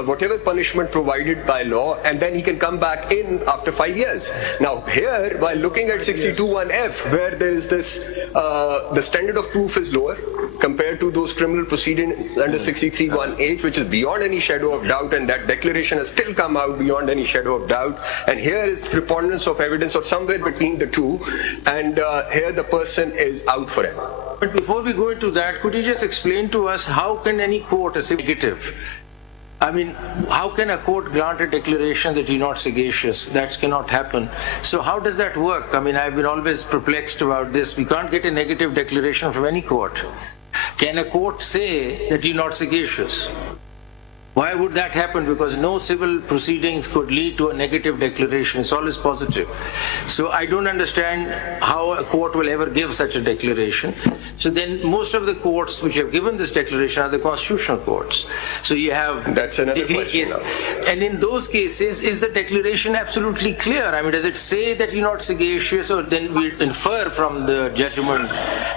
or whatever punishment provided by law, and then he can come back in after 5 years. Now here, while looking at 62(1)(f), where there is this, the standard of proof is lower compared to those criminal proceedings under 63(1)(h), which is beyond any shadow of doubt, and that declaration has still come out beyond any shadow of doubt. And here is preponderance of evidence or somewhere between the two, and here the person is out forever. But before we go into that, could you just explain to us how can any court as negative? I mean, how can a court grant a declaration that you're not sagacious? That cannot happen. So how does that work? I mean, I've been always perplexed about this. We can't get a negative declaration from any court. Can a court say that you're not sagacious? Why would that happen? Because no civil proceedings could lead to a negative declaration. It's always positive. So I don't understand how a court will ever give such a declaration. So then most of the courts which have given this declaration are the constitutional courts. So you have... That's another question. And in those cases, is the declaration absolutely clear? I mean, does it say that you're not sagacious, or then we infer from the judgment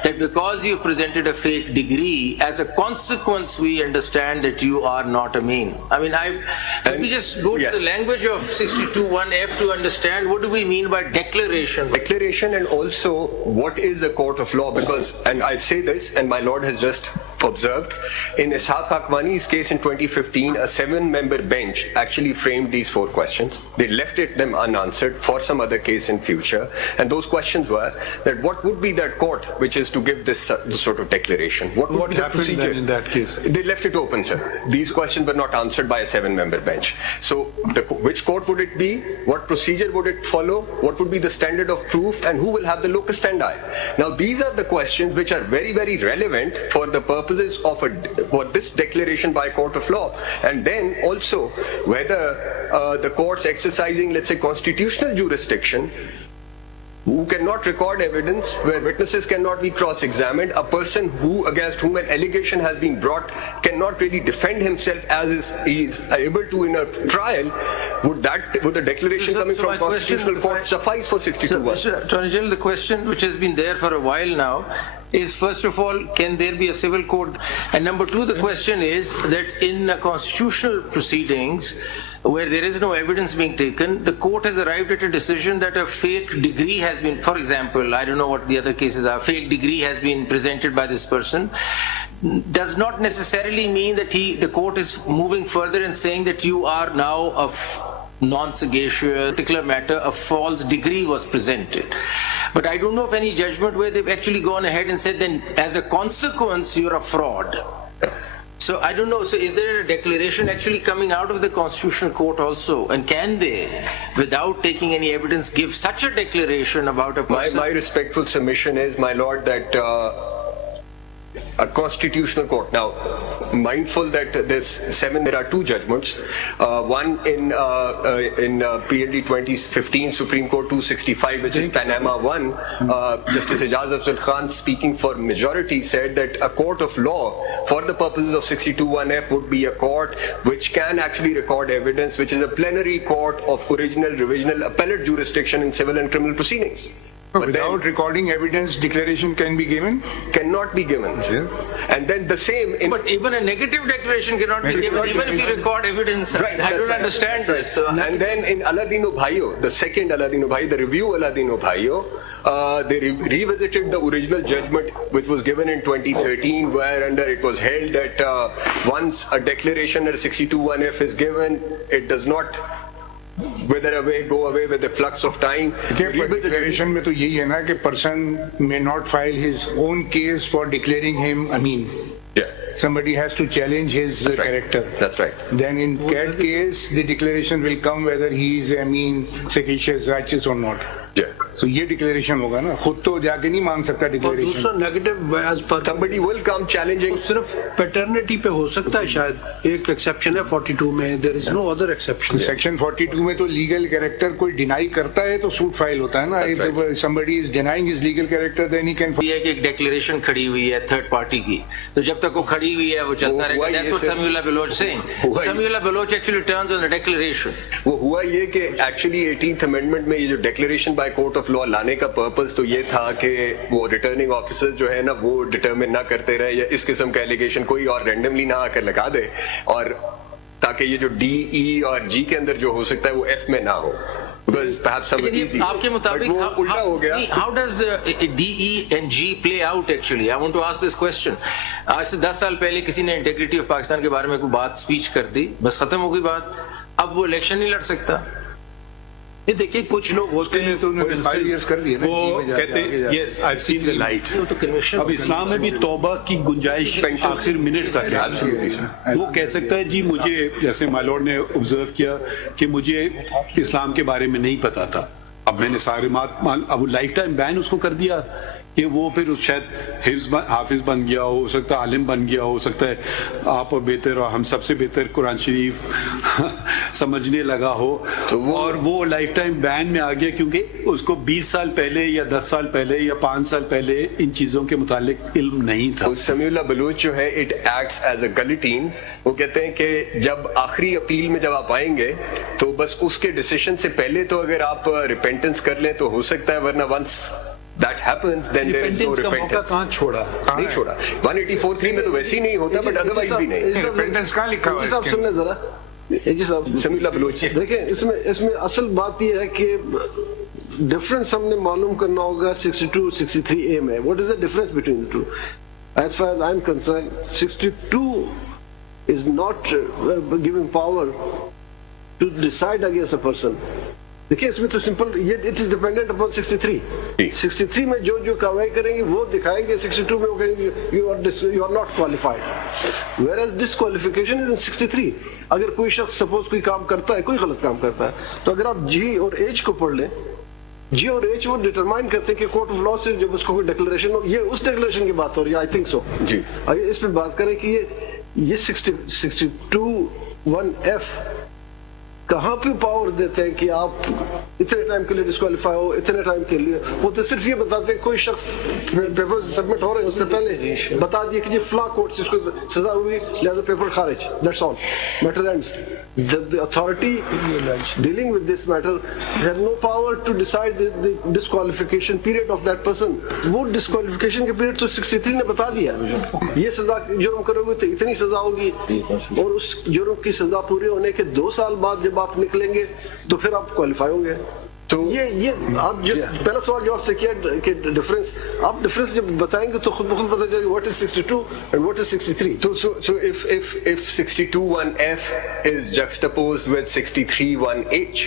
that because you presented a fake degree, as a consequence we understand that you are not a mean? I mean, let me just go to the language of 62(1)(f) to understand what do we mean by declaration. Declaration, and also what is a court of law, because, and I say this, and my Lord has just observed, in Ishaq Akwani's case in 2015, a 7-member bench actually framed these 4 questions. They left them unanswered for some other case in future, and those questions were that what would be that court which is to give this sort of declaration? What would be the procedure in that case? They left it open, sir. These questions were not answered by a 7-member bench. So which court would it be? What procedure would it follow? What would be the standard of proof? And who will have the locus standi? Now these are the questions which are very, very relevant for the purposes of for this declaration by a court of law. And then also whether the courts exercising, let's say, constitutional jurisdiction, who cannot record evidence, where witnesses cannot be cross-examined, a person against whom an allegation has been brought cannot really defend himself as he is able to in a trial, would the declaration coming from constitutional court suffice for 62(1)? So, Attorney General, the question which has been there for a while now is, first of all, can there be a civil court? And number 2, the question is that in constitutional proceedings, where there is no evidence being taken, the court has arrived at a decision that a fake degree has been, for example, I don't know what the other cases are, fake degree has been presented by this person, does not necessarily mean that the court is moving further and saying that you are now of non-sagacious, particular matter, a false degree was presented. But I don't know of any judgment where they've actually gone ahead and said, then as a consequence, you're a fraud. So I don't know, so is there a declaration actually coming out of the Constitutional Court also? And can they, without taking any evidence, give such a declaration about a person? My respectful submission is, my Lord, that a constitutional court, now mindful that there are 2 judgments, one in PLD 2015 Supreme Court 265, which is Panama 1, Justice Ijaz Afzal Khan, speaking for majority, said that a court of law for the purposes of 62(1)(f) would be a court which can actually record evidence, which is a plenary court of original, revisional, appellate jurisdiction in civil and criminal proceedings. But without recording evidence, declaration can be given? Cannot be given. Yeah. And then the same... But even a negative declaration cannot be given, even if you record evidence. Right, I don't understand this. So and then in Aladino Bhayo, the second Aladino Bhayo, the review Aladino Bhayo, they revisited the original judgment which was given in 2013, where under it was held that once a declaration under 62(1)(f) is given, it does not go away with the flux of time. Declaration में तो यही है ना कि person may not file his own case for declaring him Amin. Yeah. Somebody has to challenge his character. That's right. Then in that case, the declaration will come whether he is Amin, sagacious, righteous or not. Yeah. So ये declaration होगा ना, खुद तो जाके नहीं मांग सकता declaration. दूसरा negative as per somebody will come challenging. सिर्फ paternity पे हो सकता है शायद, एक exception है 42 में, there is no other exception. Section 42 में तो legal character कोई deny करता है तो suit file होता है ना. If somebody is denying his legal character, then he can. ये एक declaration खड़ी हुई है third party की, तो जब तक वो खड़ी हुई है वो चलता रहेगा. That's what Samuel Baloch saying. Samuel Baloch actually turns on the declaration. वो हुआ ये कि actually 18th Amendment में ये जो declaration by court of law लाने का पर्पस तो ये था कि वो रिटर्निंग ऑफिसर्स जो है ना वो डिटरमिन ना करते रहे या इस किस्म का एलिगेशन कोई और रैंडमली ना आकर लगा दे, और ताकि ये जो D, E और G के अंदर जो हो सकता है वो F में ना हो, because perhaps some easy, आपके मुताबिक but वो उल्टा हो गया. how does D, E and G play out actually? I want to ask this question. आज से 10 साल पहले किसी ने इंटेग्रिटी ऑफ पाकिस्तान के बारे में कोई बात स्पीच कर दी, बस खत्म हो गई बात, अब वो इलेक्शन नहीं लड़ सकता. ये देखिए कुछ लोग होते हैं तो उन्होंने 5 years कर दिए, वो कहते हैं yes I have seen the light. अब इस्लाम में भी तौबा की गुंजाइश आखिर मिनट तक है. वो कह सकता है जी मुझे, जैसे माय लॉर्ड ने ऑब्जर्व किया कि मुझे इस्लाम के बारे में नहीं पता था, अब मैंने सारे अब लाइफ टाइम बैन उसको कर दिया कि वो फिर शायद हाफिज बन गया हो सकता है, आलिम बन गया हो सकता है, आप बेहतर और हम सबसे बेहतर कुरान शरीफ समझने लगा हो, और वो लाइफ टाइम बैन में आ गया क्योंकि उसको 20 साल पहले या 10 साल पहले या 5 साल पहले इन चीजों के मुतालिक इल्म नहीं था. समीउल्लाह बलूच जो है इट एक्ट्स एज अ गलिटीन. वो कहते हैं कि जब आखिरी अपील में जब आप आएंगे तो बस उसके डिसीजन से पहले तो अगर आप रिपेंटेंस कर लें तो हो सकता है, वरना once that happens then there is no repentance. कहाँ छोड़ा? नहीं छोड़ा. 184.3 में तो वैसे ही नहीं होता, बट अदरवाइज भी नहीं. रिपेंटेंस कहाँ लिखा हुआ है? साहब सुनने जरा, जी साहब समीउल्लाह बलूच देखें, इसमें असल बात ये है कि डिफरेंस हमने मालूम करना होगा 62 63A में. What is the difference between the two? As far as I am concerned, 62 is not giving power to decide against a person. देखिए इसमें तो सिंपल ये इट इज डिपेंडेंट अपॉन 63. 63 में जो कार्रवाई करेंगे वो दिखाएंगे, 62 में वो कहेंगे you are not qualified. Whereas disqualification is in 63. अगर कोई शख्स सपोज कोई काम करता है, कोई गलत काम करता है, तो अगर आप जी और एच को पढ़ लें, जी और एच वो डिटरमाइन करते हैं कि कोर्ट ऑफ लॉ से जब उसको कोई डिक्लेरेशन हो, ये उस डिक्लेरेशन की बात हो रही है, आई थिंक सो जी. आइए इस पर बात करें कि ये 62(1)(f कहाँ पे पावर देते हैं कि आप इतने टाइम के लिए डिस्क्वालीफाई हो, इतने टाइम के लिए. वो तो सिर्फ ये बताते हैं कोई शख्स पेपर सबमिट हो रहे हैं उससे पहले बता दिए कि ये फ्ला कोर्ट से इसको सजा हुई, लिहाजा पेपर खारिज. That's all, matter ends. The authority dealing with this matter has no power to decide the disqualification period of that person. वो disqualification के period तो 63 ने बता दिया. ये सजा जुर्म करोगे तो इतनी सजा होगी, और उस जुर्म की सजा पूरी होने के 2 साल बाद जब आप निकलेंगे तो फिर आप क्वालिफाई होंगे. तो ये आप जो पहला सवाल जो आपसे किया कि डिफरेंस, आप डिफरेंस जब बताएंगे तो खुद ब खुद पता चलेगा what is 62 and what is 63. So if 62(1)(f is juxtaposed with 63(1)(h,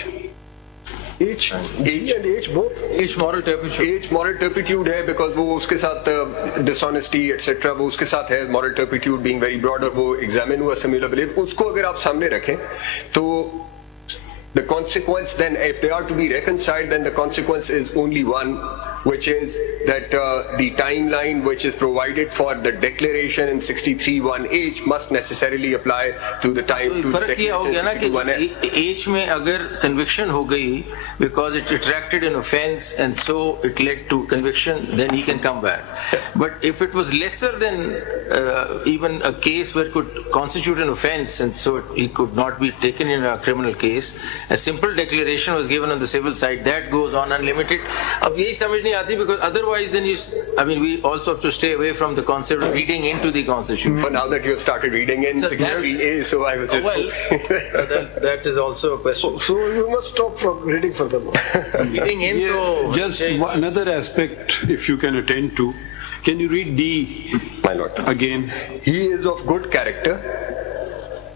H and H both. H moral turpitude. H moral turpitude है because वो उसके साथ dishonesty etc. वो उसके साथ है moral turpitude being very broad, और वो examine हुआ similar belief. उसको अगर आप सामने रखें तो the consequence then, if they are to be reconciled, then the consequence is only one, which is that the timeline which is provided for the declaration in 63(1)(h must necessarily apply to the time to the फर्क ये हो गया ना कि 62(1)(f. H में अगर conviction हो गई because it attracted an offence and so it led to conviction, then he can come back. But if it was lesser than even a case where it could constitute an offence and so he could not be taken in a criminal case, a simple declaration was given on the civil side, that goes on unlimited. अब यही समझ नहीं आती, because otherwise then we also have to stay away from the concept of reading into the constitution. But now that you have started reading in 63A, so I was just that is also a question. So you must stop from reading furthermore. Reading in just another aspect if you can attend to. Can you read D? My lord. Again. He is of good character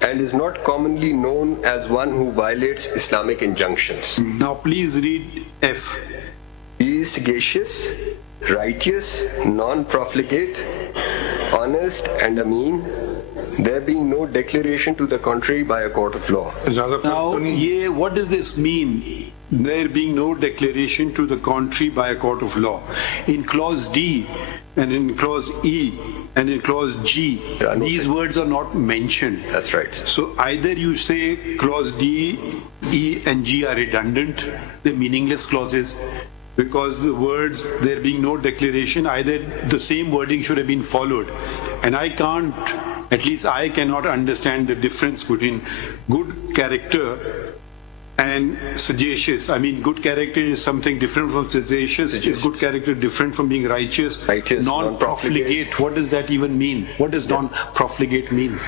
and is not commonly known as one who violates Islamic injunctions. Now please read F. He is sagacious, righteous, non-profligate, honest and ameen, there being no declaration to the contrary by a court of law. Now, what does this mean? There being no declaration to the contrary by a court of law. In clause D and in clause E and in clause G, these words are not mentioned. That's right. So either you say clause D, E and G are redundant, they're meaningless clauses, because the words there being no declaration, either the same wording should have been followed. And I can't, at least I cannot understand the difference between good character and sagacious. I mean, good character is something different from sagacious. Is good character different from being righteous? Non-profligate. What does that even mean? What does non-profligate mean?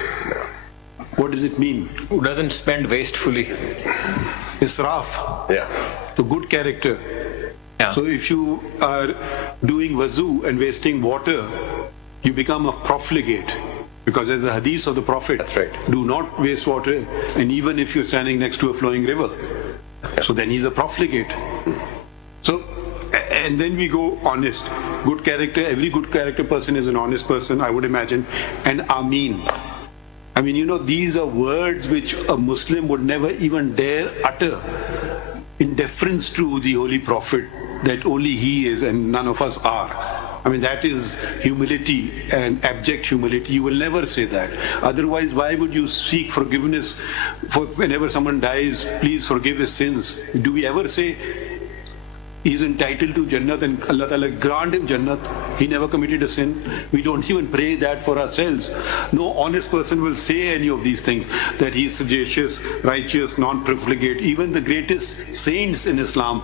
What does it mean? Who doesn't spend wastefully? Israf. Yeah. So good character. Yeah. So if you are doing wuzu and wasting water, you become a profligate. Because there's a hadith of the Prophet. That's right. Do not waste water, and even if you're standing next to a flowing river. So then he's a profligate. So, and then we go honest. Good character, every good character person is an honest person, I would imagine. And Ameen. I mean, you know, these are words which a Muslim would never even dare utter in deference to the Holy Prophet, that only he is and none of us are. I mean, that is humility and abject humility. You will never say that. Otherwise, why would you seek forgiveness for whenever someone dies, please forgive his sins? Do we ever say he's entitled to Jannat and Allah Ta'ala grant him Jannat? He never committed a sin. We don't even pray that for ourselves. No honest person will say any of these things, that he's sagacious, righteous, non-profligate. Even the greatest saints in Islam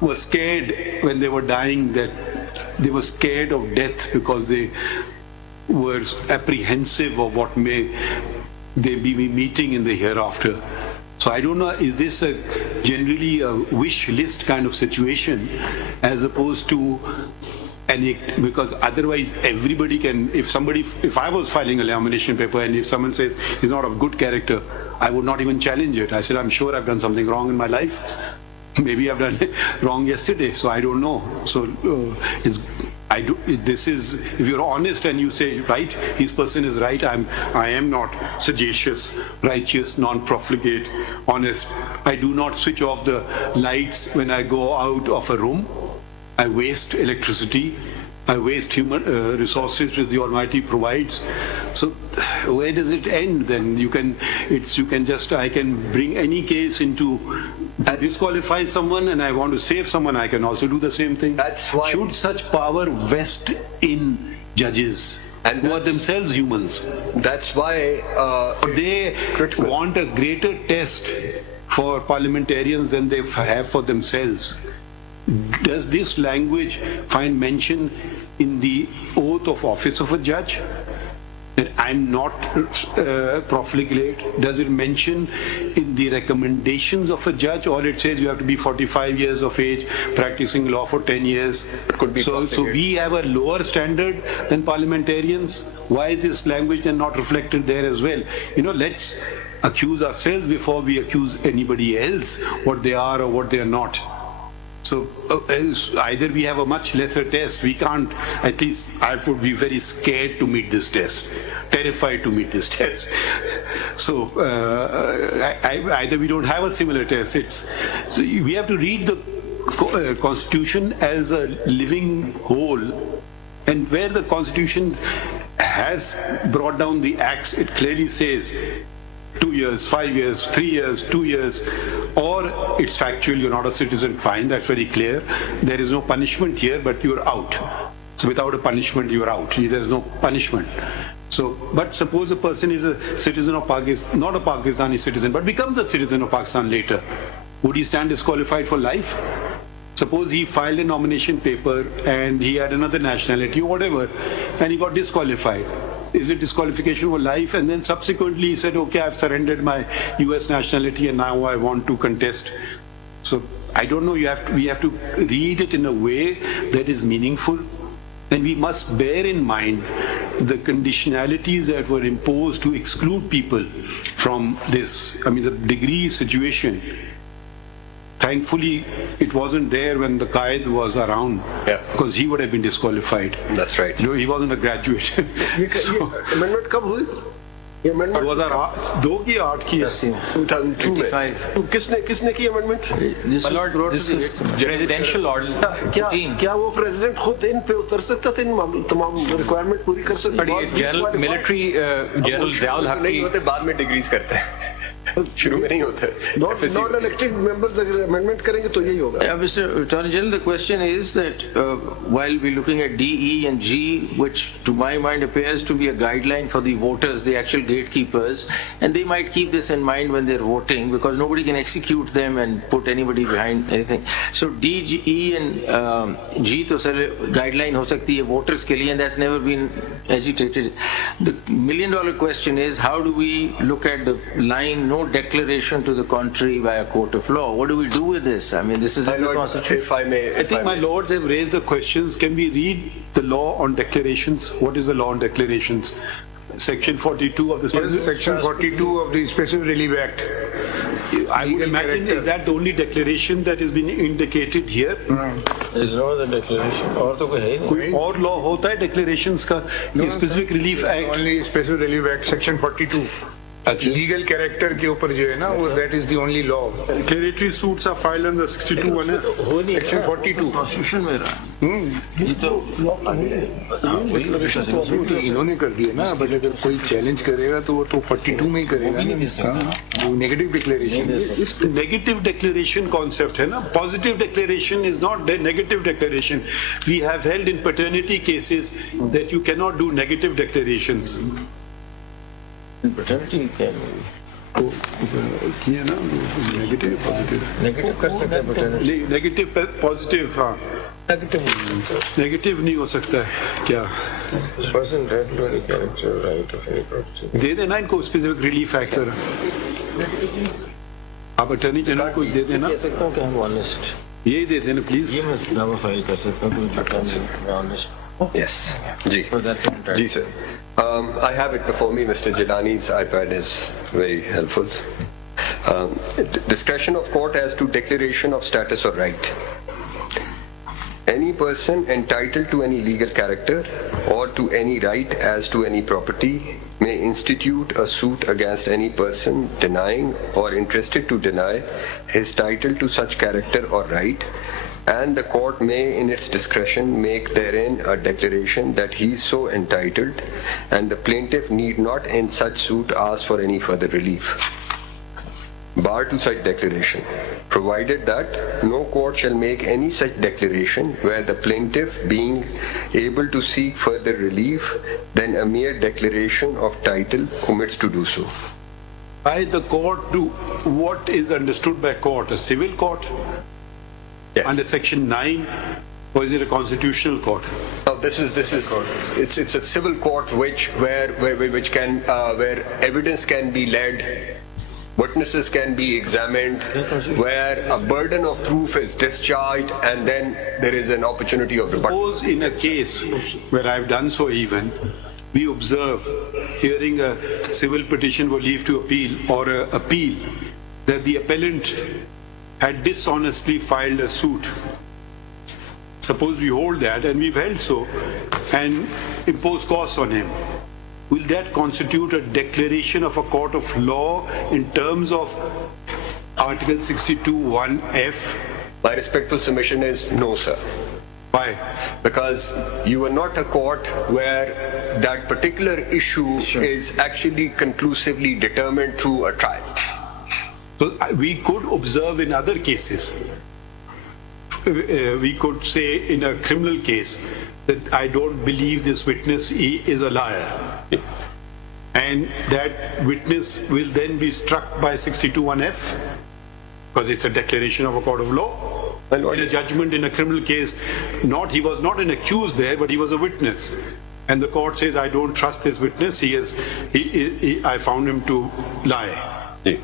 were scared when they were dying, that they were scared of death because they were apprehensive of what may they be meeting in the hereafter. So I don't know, is this generally a wish list kind of situation as opposed to because otherwise everybody can, if I was filing a nomination paper and if someone says he's not of good character, I would not even challenge it. I said, I'm sure I've done something wrong in my life. Maybe I've done it wrong yesterday, so I don't know. So if you're honest and you say, right, this person is right, I am not sagacious, righteous, non-profligate, honest. I do not switch off the lights when I go out of a room. I waste electricity. I waste human resources which the Almighty provides. So where does it end then? I can bring any case into disqualify someone, and I want to save someone, I can also do the same thing. That's why. Should such power vest in judges who are themselves humans? That's why They want a greater test for parliamentarians than they have for themselves. Does this language find mention in the oath of office of a judge? That I'm not profligate? Does it mention in the recommendations of a judge? All it says you have to be 45 years of age, practicing law for 10 years. Could be so we have a lower standard than parliamentarians. Why is this language then not reflected there as well? You know, let's accuse ourselves before we accuse anybody else what they are or what they are not. So either we have a much lesser test, we can't, at least I would be very scared to meet this test, terrified to meet this test. So either we don't have a similar test. So we have to read the Constitution as a living whole, and where the Constitution has brought down the acts, it clearly says 2 years, 5 years, 3 years, 2 years, or it's factual, you're not a citizen, fine, that's very clear. There is no punishment here, but you're out. So without a punishment, you're out. There's no punishment. So, but suppose a person is a citizen of Pakistan, not a Pakistani citizen, but becomes a citizen of Pakistan later. Would he stand disqualified for life? Suppose he filed a nomination paper and he had another nationality or whatever, and he got disqualified. Is it disqualification for life? And then subsequently he said, okay, I've surrendered my US nationality and now I want to contest. So I don't know, we have to read it in a way that is meaningful. And we must bear in mind the conditionalities that were imposed to exclude people from this. I mean, the degree situation. Thankfully, it wasn't there when the Qaid was around, because he would have been disqualified. That's right. No, he wasn't a graduate. Amendment कब हुई? ये amendment 2002 की 8 की 2002 में. किसने की amendment? My lord, this is presidential order. क्या वो president खुद इन पे उतर सकता था, इन तमाम requirement पूरी कर सकता? But ये general military general ज़ियाउल हक नहीं होते, बाद में degrees करते हैं. शुरू में नहीं होता है। FSC नॉन इलेक्टेड मेंबर्स अगर अमेंडमेंट करेंगे तो यही होगा। Mr. Attorney General, the question is that while we're looking at D, E and G, which to my mind appears to be a guideline for the voters, the actual gatekeepers, and they might keep this in mind when they're voting because nobody can execute them and put anybody behind anything. So D, E and G to sir guideline ho sakti hai voters ke liye, and that's never been agitated. The $1 million question is, how do we look at the line no declaration to the contrary by a court of law? What do we do with this? I mean, this is My in the Lord, Constitution. if I may, I think my lords have raised the questions. Can we read the law on declarations? What is the law on declarations? Section 42 of the Section 42 of the Special Relief Act. I would imagine, is that the only declaration that has been indicated here? There is no other declaration. और तो कोई है ही नहीं. कोई और law होता है declarations का? ये Specific Relief Act. Only Special Relief Act, Section 42. Legal character के ऊपर जो है ना वो that is the only law. Declaratory suits are filed under 62(1)(f). हो नहीं Section 42 कॉन्स्टिट्यूशन में रहा। ये तो इन्होंने कर दिया ना, बट अगर कोई चैलेंज करेगा तो वो तो 42 में ही करेगा ना, negative declaration. Negative declaration concept है ना, positive declaration is not negative declaration. We have held in paternity cases that you cannot do negative declarations. paternity can किया ना, negative positive. नेगेटिव कर सकते हैं paternity. Negative positive, हाँ. Negative नहीं हो सकता है क्या? Person regularly character right of any property. दे देना इनको specific relief act सर. आप अटर्नी जनरल को दे देना. कह सकता हूँ कि हम honest. यही दे देना प्लीज. ये मैं दावा फाइल कर सकता हूँ कि झूठा नहीं, मैं honest. Yes. Ji. So that's it. Ji, sir. I have it before me. Mr. Jilani's iPad is very helpful. Discretion of court as to declaration of status or right. Any person entitled to any legal character or to any right as to any property may institute a suit against any person denying or interested to deny his title to such character or right, and the court may in its discretion make therein a declaration that he is so entitled, and the plaintiff need not in such suit ask for any further relief. Bar to such declaration, provided that no court shall make any such declaration where the plaintiff being able to seek further relief than a mere declaration of title omits to do so. By the court, to what is understood by court? A civil court? Yes. Under Section 9, or is it a constitutional court? Now this is it's a civil court where evidence can be led, witnesses can be examined, where a burden of proof is discharged, and then there is an opportunity of rebuttal. Suppose in a case where I've done so even, we observe hearing a civil petition for leave to appeal or an appeal that the appellant had dishonestly filed a suit. Suppose we hold that, and we've held so, and impose costs on him. Will that constitute a declaration of a court of law in terms of Article 62(1)(f)? My respectful submission is no, sir. Why? Because you are not a court where that particular issue is actually conclusively determined through a trial. So we could observe in other cases, we could say in a criminal case that I don't believe this witness is a liar, and that witness will then be struck by 62(1)(f) because it's a declaration of a court of law. In a judgment in a criminal case, he was not an accused there, but he was a witness, and the court says I don't trust this witness. I found him to lie. Yeah.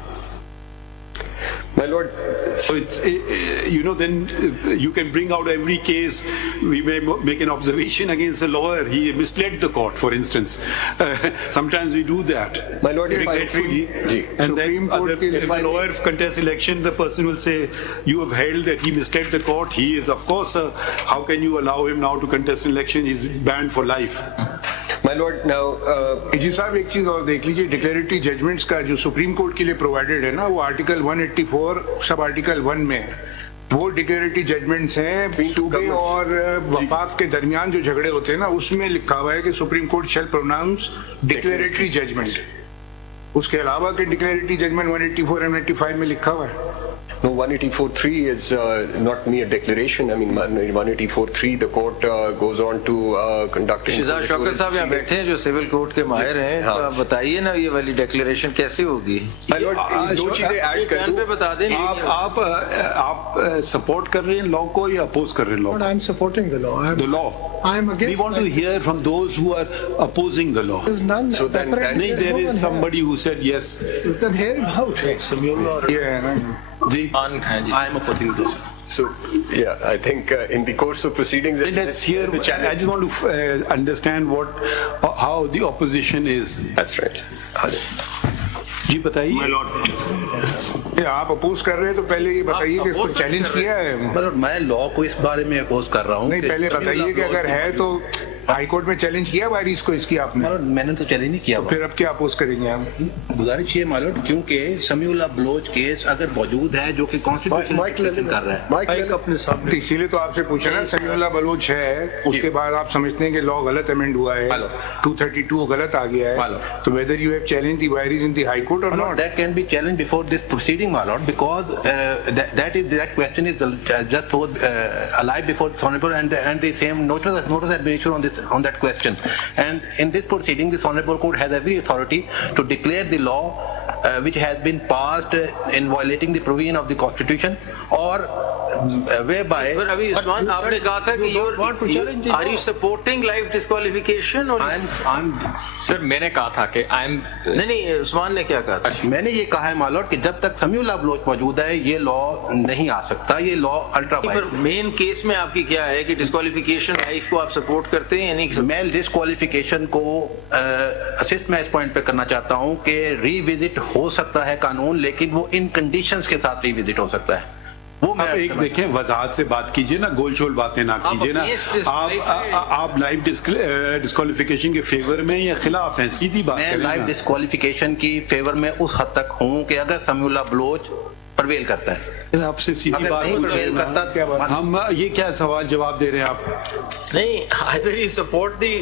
My lord, so it's, then you can bring out every case. We may make an observation against a lawyer. He misled the court, for instance. Sometimes we do that. My lord, regretfully. And then if a lawyer contests election, the person will say, you have held that he misled the court. He is, of course, how can you allow him now to contest an election? He's banned for life. My lord, now... जी साहब एक चीज और देख लीजिए, declaratory judgements का जो supreme court के लिए प्रोवाइडेड है ना, वो आर्टिकल 184 सब आर्टिकल 1 में वो डिक्लेरेटरी जजमेंट्स हैं सूबे और वफाक के दरमियान जो झगड़े होते हैं ना, उसमें लिखा हुआ है कि Supreme Court shall pronounce declaratory judgment. उसके अलावा के डिक्लेरेटरी जजमेंट 184 and 185 में लिखा हुआ है? No, 184.3 is not mere declaration. I mean, 184.3, the court goes on to conduct. शिजाज Shaukat साहब यहाँ बैठे हैं जो सिविल कोर्ट के माहिर हैं, तो आप बताइए ना ये वाली डेक्लेरेशन कैसे होगी? दो चीजें ऐड कर दूं, बता दें। आप सपोर्ट कर रहे हैं लॉ को या अपोज कर रहे हैं law? I am supporting the law. The law. I am against. We want to hear from those who are opposing the law. There's none. So then There is somebody who said yes. Then hear about it. जी, I am opposing this. So, yeah, I think in the course of proceedings, let's hear. the challenge. I just want to understand how the opposition is. That's right. जी बताइए। आप oppose कर रहे हैं तो पहले ये बताइए कि इसको चैलेंज किया है? मतलब मैं लॉ को इस बारे में अपोज कर रहा हूँ। नहीं, पहले बताइए कि अगर है तो हाई कोर्ट में चैलेंज किया वारिस को इसकी आपने? मैंने तो चैलेंज नहीं किया। तो फिर अब क्या अपोज करेंगे आप? गुजारिश ये मालूम, क्योंकि समीउल्लाह बलोच केस अगर मौजूद है जो कि कॉन्स्टिट्यूशन कर रहा है, माइक अपने सामने, तो इसीलिए तो आपसे पूछा ना, समीउल्लाह बलोच है, उसके बाद आप समझते हैं कि लॉ गलत अमेंड हुआ है, 232 गलत आ गया है, तो whether you have challenge the Waris in the high court और not? That can be challenged before this proceeding, my lord, because that question is just alive before the honorable and the same notice administration on that question. And in this proceeding, this honorable court has every authority to declare the law which has been passed in violating the provision of the constitution or whereby. पर अभी उस्मान आपने कहा था कि are you supporting life disqualification or? Sir मैंने कहा था कि I am. नहीं उस्मान ने क्या कहा था? मैंने ये कहा है मालूम कि जब तक समीउल्लाह बलोच मौजूद है ये लॉ नहीं आ सकता, ये लॉ अल्ट्रा वाइड। पर मेन केस में आपकी क्या है कि डिस्क्वालिफिकेशन लाइफ को आप सपोर्ट करते हैं या नहीं? मैं डिस्क्वालिफिकेशन को असिस्ट मैं इस पॉइंट पे करना चाहता हूँ कि रीविजिट हो सकता है कानून, लेकिन वो इन कंडीशंस के साथ रीविजिट हो सकता है। वो आप एक देखें, वजाहत से बात कीजिए ना, गोलशोल बातें ना कीजिए ना। आप लाइव डिस्क्वालिफिकेशन के फेवर में या खिलाफ हैं? सीधी बात मैं लाइव डिस्क्वालिफिकेशन की फेवर में उस हद तक हूँ कि अगर समीउल्लाह बलोच प्रवेल करता है। आपसे सीधी बात करता, हम ये क्या सवाल जवाब दे रहे हैं आप? नहीं, either you support the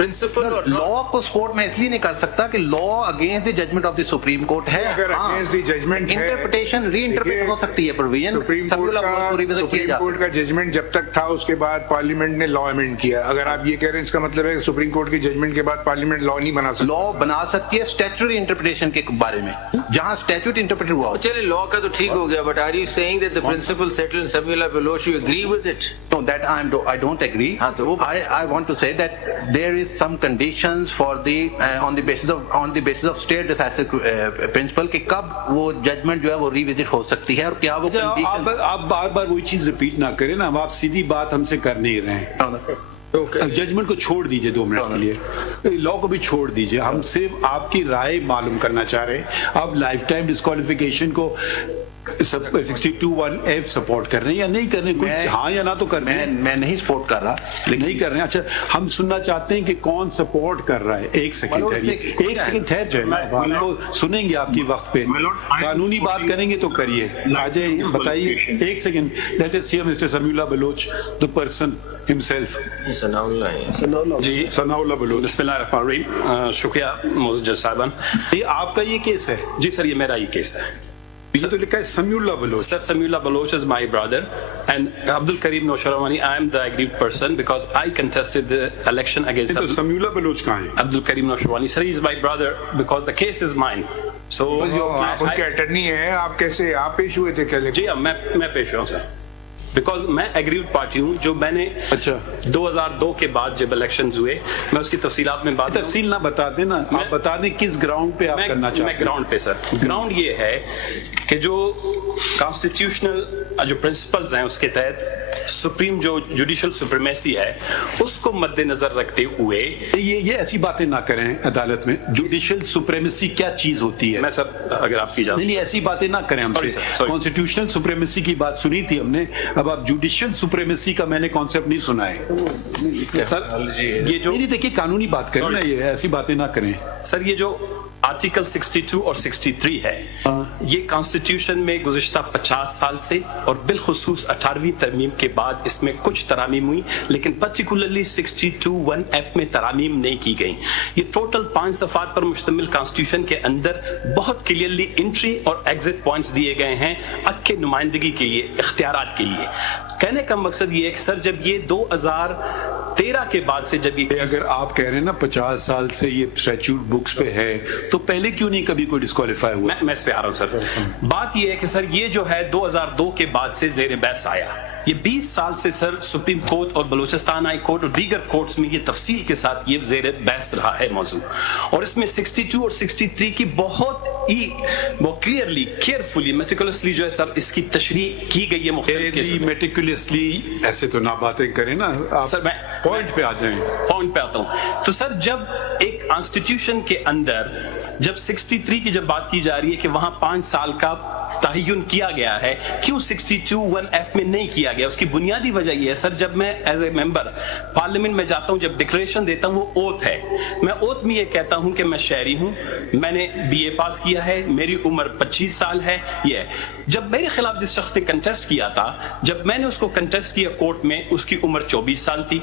principle or not. Law को सपोर्ट मैं इसलिए नहीं कर सकता कि law against the judgment of the Supreme Court है। अगर अगेंस्ट द जजमेंट है, इंटरप्रिटेशन रीइंटरप्रेट हो सकती है प्रोविजन। सुप्रीम कोर्ट का जजमेंट जब तक था उसके बाद पार्लियामेंट ने लॉ अमेंड किया। अगर आप ये कह रहे हैं इसका मतलब है सुप्रीम कोर्ट के जजमेंट के बाद पार्लियामेंट लॉ नहीं बना सकती? लॉ बना सकती है स्टैट्यूटरी इंटरप्रिटेशन के बारे में, जहां स्टैट्यूट इंटरप्रेट हुआ। चलिए लॉ का तो ठीक हो गया, but are you saying that the principle settled in Samiullah Baloch, you agree with it? No, that I don't agree. I want to say that there is some conditions for the on the basis of state decisive principle कि कब वो judgement जो है वो revisit हो सकती है और क्या वो conditions। आप बार-बार वही चीज रिपीट ना करें ना, आप सीधी बात हमसे कर नहीं रहे हैं। जजमेंट को छोड़ दीजिए 2 मिनट के लिए, लॉ को भी छोड़ दीजिए, हम सिर्फ आपकी राय मालूम करना चाह रहे हैं। आप लाइफ टाइम डिस्क्वालिफिकेशन को 62(1)(f सपोर्ट कर रहे हैं या नहीं कर रहे हैं? कुछ हाँ या ना तो कर रहे हैं। मैं नहीं सपोर्ट कर रहा, नहीं कर रहे हैं। अच्छा, हम सुनना चाहते हैं कि कौन सपोर्ट कर रहा है। एक सेकंड ठहर जाए, सुनेंगे आपकी वक्त पे, कानूनी बात करेंगे तो करिए। आ जाइए, बताइए, एक second, let us hear Mister Samiullah Baloch, the person himself. जी, सनाउल्लाह बलोच। बिस्मिल्लाहिर्रहमानिर्रहीम। शुक्रिया मोअज़्ज़ज़ साहबान। ये आपका ये केस है? जी सर, ये मेरा ही केस है। ये तो लिखा है Samiullah Baloch. Sir, Samiullah Baloch is my brother, and Abdul Karim Nosharawani, I am the aggrieved person because I contested the election against. तो समीउल्लाह बलोच कहाँ है? Abdul Karim Nosharawani, sir, he is my brother because the case is mine. So आप उनके attorney हैं, आप कैसे आप पेश हुए थे क्या? जी हाँ, मैं पेश हुआ हूँ सर, बिकॉज मैं एग्रीव्ड पार्टी हूँ। जो मैंने 2002 के बाद जब इलेक्शंस हुए, मैं उसकी तफसीलात में बात तफसील ना बता देना, आप बता दें किस ग्राउंड पे आप करना चाहते हैं। मैं ग्राउंड पे सर, ग्राउंड ये है कि जो कॉन्स्टिट्यूशनल जो प्रिंसिपल्स हैं उसके तहत सुप्रीम जो जुडिशल सुप्रीमेसी है उसको मद्देनजर रखते हुए ये ऐसी बातें ना करें अदालत में। जुडिशल सुप्रीमेसी क्या चीज होती है? मैं सर अगर आपकी इजाजत नहीं, ऐसी बातें ना करें हमसे। कॉन्स्टिट्यूशनल सुप्रीमेसी की बात सुनी थी हमने, अब आप जुडिशियल सुप्रीमेसी का मैंने कॉन्सेप्ट नहीं सुना है। सर ये जो नहीं, देखिए कानूनी बात करें ना, ये ऐसी बातें ना करें सर। ये जो आर्टिकल 62 और 63 है। ये कॉन्स्टिट्यूशन में गुज़िश्ता 50 साल से और बिलखुसूस 18वीं तरमीम के बाद इसमें कुछ तरामीम हुई, लेकिन पर्टिकुलरली 62(1)(f) में तरामीम नहीं की गई। ये टोटल 5 सफ़ात पर मुश्तमिल कॉन्स्टिट्यूशन के अंदर बहुत क्लियरली एंट्री और एग्जिट पॉइंट्स दिए गए हैं हक के नुमाइंदगी के लिए, इख्तियारात के लिए। कहने का मकसद ये है कि सर जब ये 2013 के बाद से जब ये, अगर आप कह रहे हैं ना 50 साल से ये स्टैट्यूट बुक्स पे है, तो पहले क्यों नहीं कभी कोई डिस्क्वालीफाई हुआ? मैं इस पे आ रहा हूँ सर। बात ये है कि सर ये जो है 2002 के बाद से ज़ेर बहस आया। ये 20 साल से सर सुप्रीम कोर्ट और बलूचिस्तान हाई कोर्ट और दीगर कोर्ट्स में ये तफसील के साथ ये ज़ेर बहस रहा है मौजूद, और इसमें 62 और 63 की बहुत क्लियरली केयरफुली मेटिकुलसली जो है सर इसकी तशरीह की गई है मुख्तलिफ केसेस में। मेटिकुलसली ऐसे तो ना बातें करें ना आप, सर मैं पॉइंट पे आ जाएं। पॉइंट पे आता हूँ। तो सर जब एक कॉन्स्टिट्यूशन के अंदर जब 63 की जब बात की जा रही है कि वहां 5 साल का तयन किया गया है, क्यों 62(1)(f) में नहीं किया गया? उसकी बुनियादी वजह यह है सर, जब मैं एज ए मेंबर पार्लियामेंट में जाता हूं, जब डिक्लेरेशन देता हूं, वो ओथ है। मैं ओथ में ये कहता हूं कि मैं शहरी हूं, मैंने BA पास किया है, मेरी उम्र 25 साल है। ये जब मेरे खिलाफ जिस शख्स ने कंटेस्ट किया था, जब मैंने उसको कंटेस्ट किया कोर्ट में, उसकी उम्र 24 साल थी।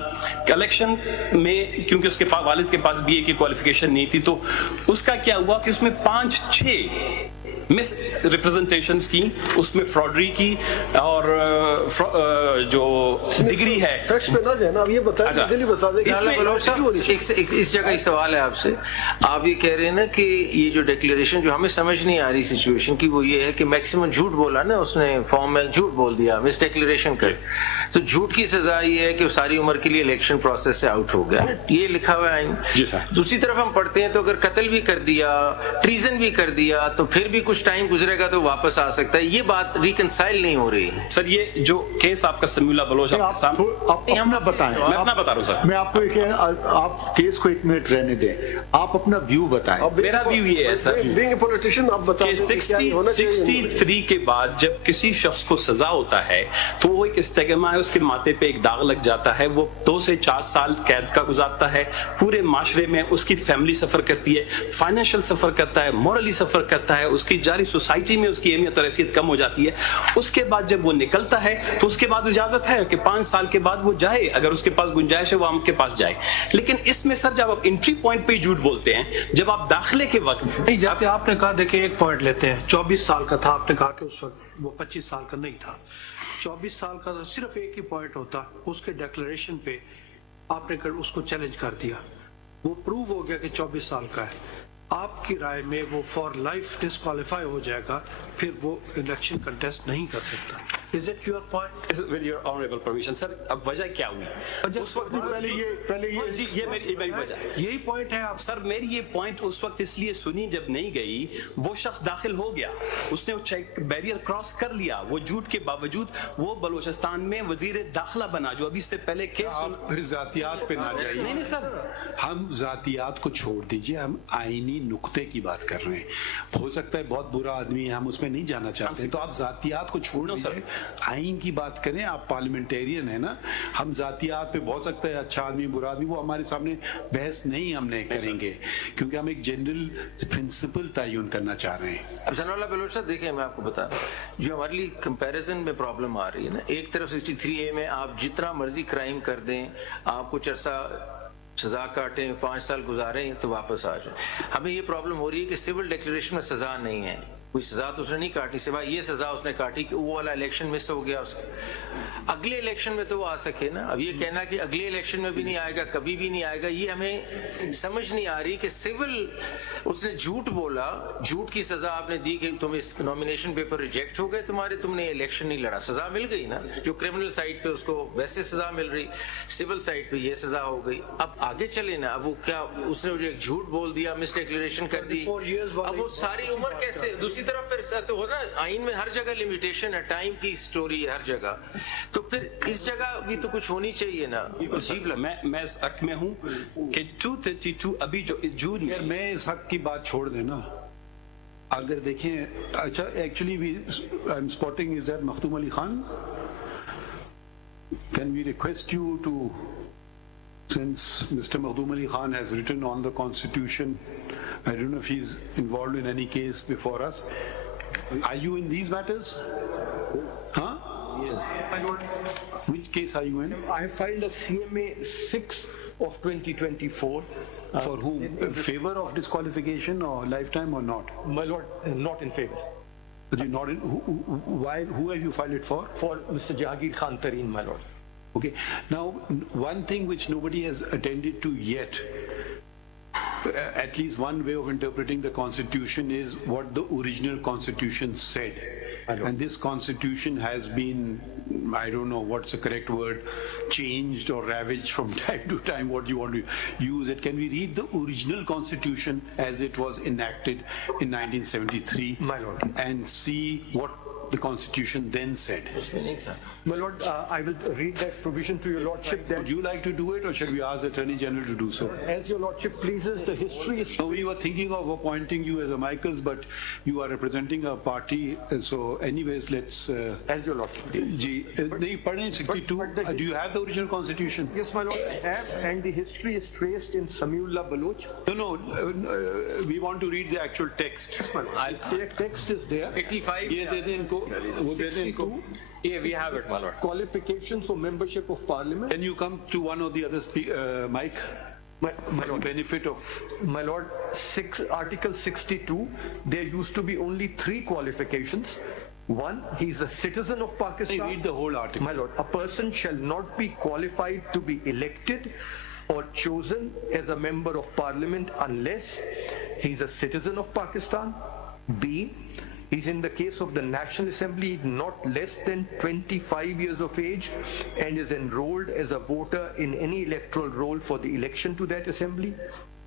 इलेक्शन में क्योंकि उसके पास वालिद के पास BA की क्वालिफिकेशन नहीं थी, तो उसका क्या हुआ कि उसमें 5-6 मिस रिप्रेजेंटेशंस की, उसमें फ्रॉडरी की, और जो डिग्री है फैक्ट्स पे ना जाए ना, अब ये बताएं, जल्दी बता दें। इस जगह एक सवाल है आपसे। आप ये कह रहे हैं ना कि ये जो डिक्लेरेशन जो हमें समझ नहीं आ रही सिचुएशन की, वो ये है कि मैक्सिमम झूठ बोला ना उसने, फॉर्म में झूठ बोल दिया, मिस डिक्लेरेशन कर, तो झूठ की सजा ये है कि वो सारी उम्र के लिए इलेक्शन प्रोसेस से आउट हो गया। ये लिखा हुआ है आइन। दूसरी तरफ हम पढ़ते हैं तो अगर कत्ल भी कर दिया, ट्रीजन भी कर दिया, तो फिर भी कुछ टाइम गुजरेगा तो वापस आ सकता है। ये बात रिकंसाइल नहीं हो रही सर। ये जो केस आपका समीउल्लाह बलोच आप अपना बताएं। मैं अपना बता रहा हूँ सर। मैं आपको आप केस को 1 मिनट रहने दें, आप अपना व्यू बताएं। मेरा व्यू ये है सर, बीइंग ए पॉलिटिशियन आप बताएं 63 के बाद जब किसी शख्स को सजा होता है तो वो एक स्टिग्मा है, उसके माथे पे एक दाग लग जाता है, वो 2 से 4 साल कैद का गुजारता है, पूरे माशरे में उसकी फैमिली सफर करती है, फाइनेंशियल सफर करता है, मॉरली सफर करता है, उसकी जारी सोसाइटी में उसकी अहमियत और हैसियत कम हो जाती है। उसके बाद जब वो निकलता है तो उसके बाद इजाजत है कि 5 साल के बाद वो जाए, अगर उसके पास गुंजाइश है वो आपके पास जाए। लेकिन इसमें सर जब आप एंट्री पॉइंट पे झूठ बोलते हैं, जब आप दाखिले के वक्त नहीं, जैसे आपने कहा, देखिए एक पॉइंट लेते हैं, 24 साल का था, आपने कहा कि उस वक्त वो 25 साल का नहीं था। 24 साल का तो सिर्फ एक ही पॉइंट होता, उसके डिक्लेरेशन पे आपने उसको चैलेंज कर दिया, वो प्रूव हो गया कि 24 साल का है। आपकी राय में वो फॉर लाइफ डिस्क्वालीफाई हो जाएगा, फिर वो इलेक्शन कंटेस्ट नहीं कर सकता। Is it your point? With your honorable permission, sir अब वजह क्या हुई? उस वक्त पहले ये मेरी वजह यही पॉइंट है आप सर। मेरी ये पॉइंट उस वक्त इसलिए सुनी जब नहीं गई, वो शख्स दाखिल हो गया, उसने वो चेक बैरियर क्रॉस कर लिया, वो झूठ के बावजूद वो बलूचिस्तान में वजीर दाखिला बना, जो अभी इससे पहले केस फिर जातियात पे ना जाइए। नहीं सर, हम जातियात को छोड़ दीजिए, हम आईनी नुक्ते की बात कर रहे हैं। हो सकता है बहुत बुरा आदमी है, हम उसमें नहीं जाना चाहते, तो आप जातियात को छोड़ दीजिए, आइन की बात करें। आप पार्लियामेंटेरियन है ना, हम जातियात पे बहुत सकता है अच्छा आदमी बुरा आदमी, वो हमारे सामने बहस नहीं हमने करेंगे, क्योंकि हम एक जनरल प्रिंसिपल तयन करना चाह रहे हैं। अब सनाउल्लाह बलोच साहब देखिए, मैं आपको बता रहा हूँ जो हमारे लिए कंपैरिजन में प्रॉब्लम आ रही है ना, एक तरफ 63A में आप जितना मर्जी क्राइम कर दें, आप कुछ अरसा सजा काटें, 5 साल गुजारें तो वापस आ जाए। हमें ये प्रॉब्लम हो रही है कि सिविल डिक्लेरेशन में सजा नहीं है, कोई सजा तो उसने नहीं काटी, सिवाय ये सजा उसने काटी कि वो वाला इलेक्शन मिस हो गया उसका, अगले इलेक्शन में तो वो आ सके ना। अब ये कहना कि अगले इलेक्शन में भी नहीं आएगा, कभी भी नहीं आएगा, ये हमें समझ नहीं आ रही कि सिविल उसने झूठ बोला, झूठ की सजा आपने दी कि तुम इस नॉमिनेशन पेपर रिजेक्ट हो गए तुम्हारे, तुमने इलेक्शन नहीं लड़ा, सजा मिल गई ना। जो क्रिमिनल साइड पे उसको वैसे सजा मिल रही, सिविल साइड पे ये सजा हो गई। अब आगे चले ना, अब वो क्या, उसने मुझे एक झूठ बोल दिया, मिस डिक्लेरेशन कर दी, अब वो सारी उम्र कैसे। दूसरी तरफ फिर तो हो ना, आइन में हर जगह लिमिटेशन है, टाइम की स्टोरी है हर जगह, तो फिर इस जगह भी तो कुछ होनी चाहिए ना। मैं इस हक में हूँ कि 232 अभी जो जून में, मैं इस हक की बात छोड़ देना, अगर देखें, अच्छा actually we I am spotting is that Makhdoom Ali Khan, can we request you to, since Mr. Makhdoom Ali Khan has written on the constitution I don't know if he's involved in any case before us. Are you in these matters? Huh? Yes. My lord. Which case are you in? I have filed a CMA 6 of 2024. For whom? In favor of disqualification or lifetime or not? My lord, not in favor. But you're not in. Why? Who have you filed it for? For Mr. Jahangir Khan Tareen, my lord. Okay. Now, one thing which nobody has attended to yet, at least one way of interpreting the Constitution is what the original Constitution said. And this Constitution has been, I don't know what's the correct word, changed or ravaged from time to time, what you want to use it. Can we read the original Constitution as it was enacted in 1973? My lord. And see what the Constitution then said? My lord, I will read that provision to your lordship. That would you like to do it, or shall we ask the Attorney General to do so? As your lordship pleases, the history is... No, we were thinking of appointing you as amicus, but you are representing a party, so anyways, let's... as your lordship. Pardon, 62, do you have the original Constitution? Yes, my lord, I have, and the history is traced in Samiullah Baloch. No, we want to read the actual text. Yes, my lord. The text is there. 85. Yeah, we have it, my lord. Qualifications for membership of parliament. Can you come to one or the other mic? My lord, benefit of... My lord, Article 62, there used to be only 3 qualifications. One, he's a citizen of Pakistan. Read the whole article. My lord, a person shall not be qualified to be elected or chosen as a member of parliament unless he's a citizen of Pakistan. B, he's in the case of the National Assembly not less than 25 years of age and is enrolled as a voter in any electoral roll for the election to that assembly.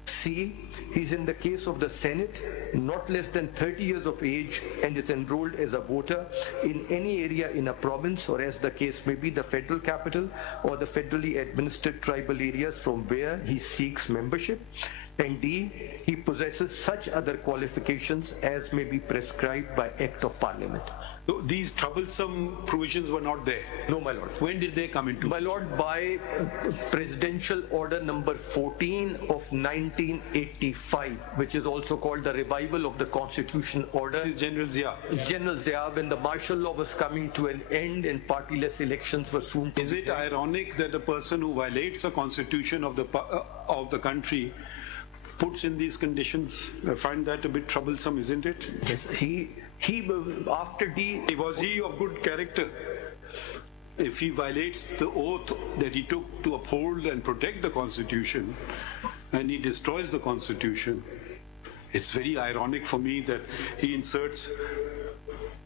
C, he's in the case of the Senate not less than 30 years of age and is enrolled as a voter in any area in a province, or as the case may be, the federal capital or the federally administered tribal areas from where he seeks membership. And D, he possesses such other qualifications as may be prescribed by Act of Parliament. So these troublesome provisions were not there? No, my lord. When did they come into? My lord, by Presidential Order number 14 of 1985, which is also called the Revival of the Constitution Order. This is General Zia. General Zia, when the martial law was coming to an end and partyless elections were soon to Is it ironic that a person who violates the constitution of the country puts in these conditions? I find that a bit troublesome, isn't it? Yes, he after D... Was he of good character? If he violates the oath that he took to uphold and protect the Constitution, and he destroys the Constitution, it's very ironic for me that he inserts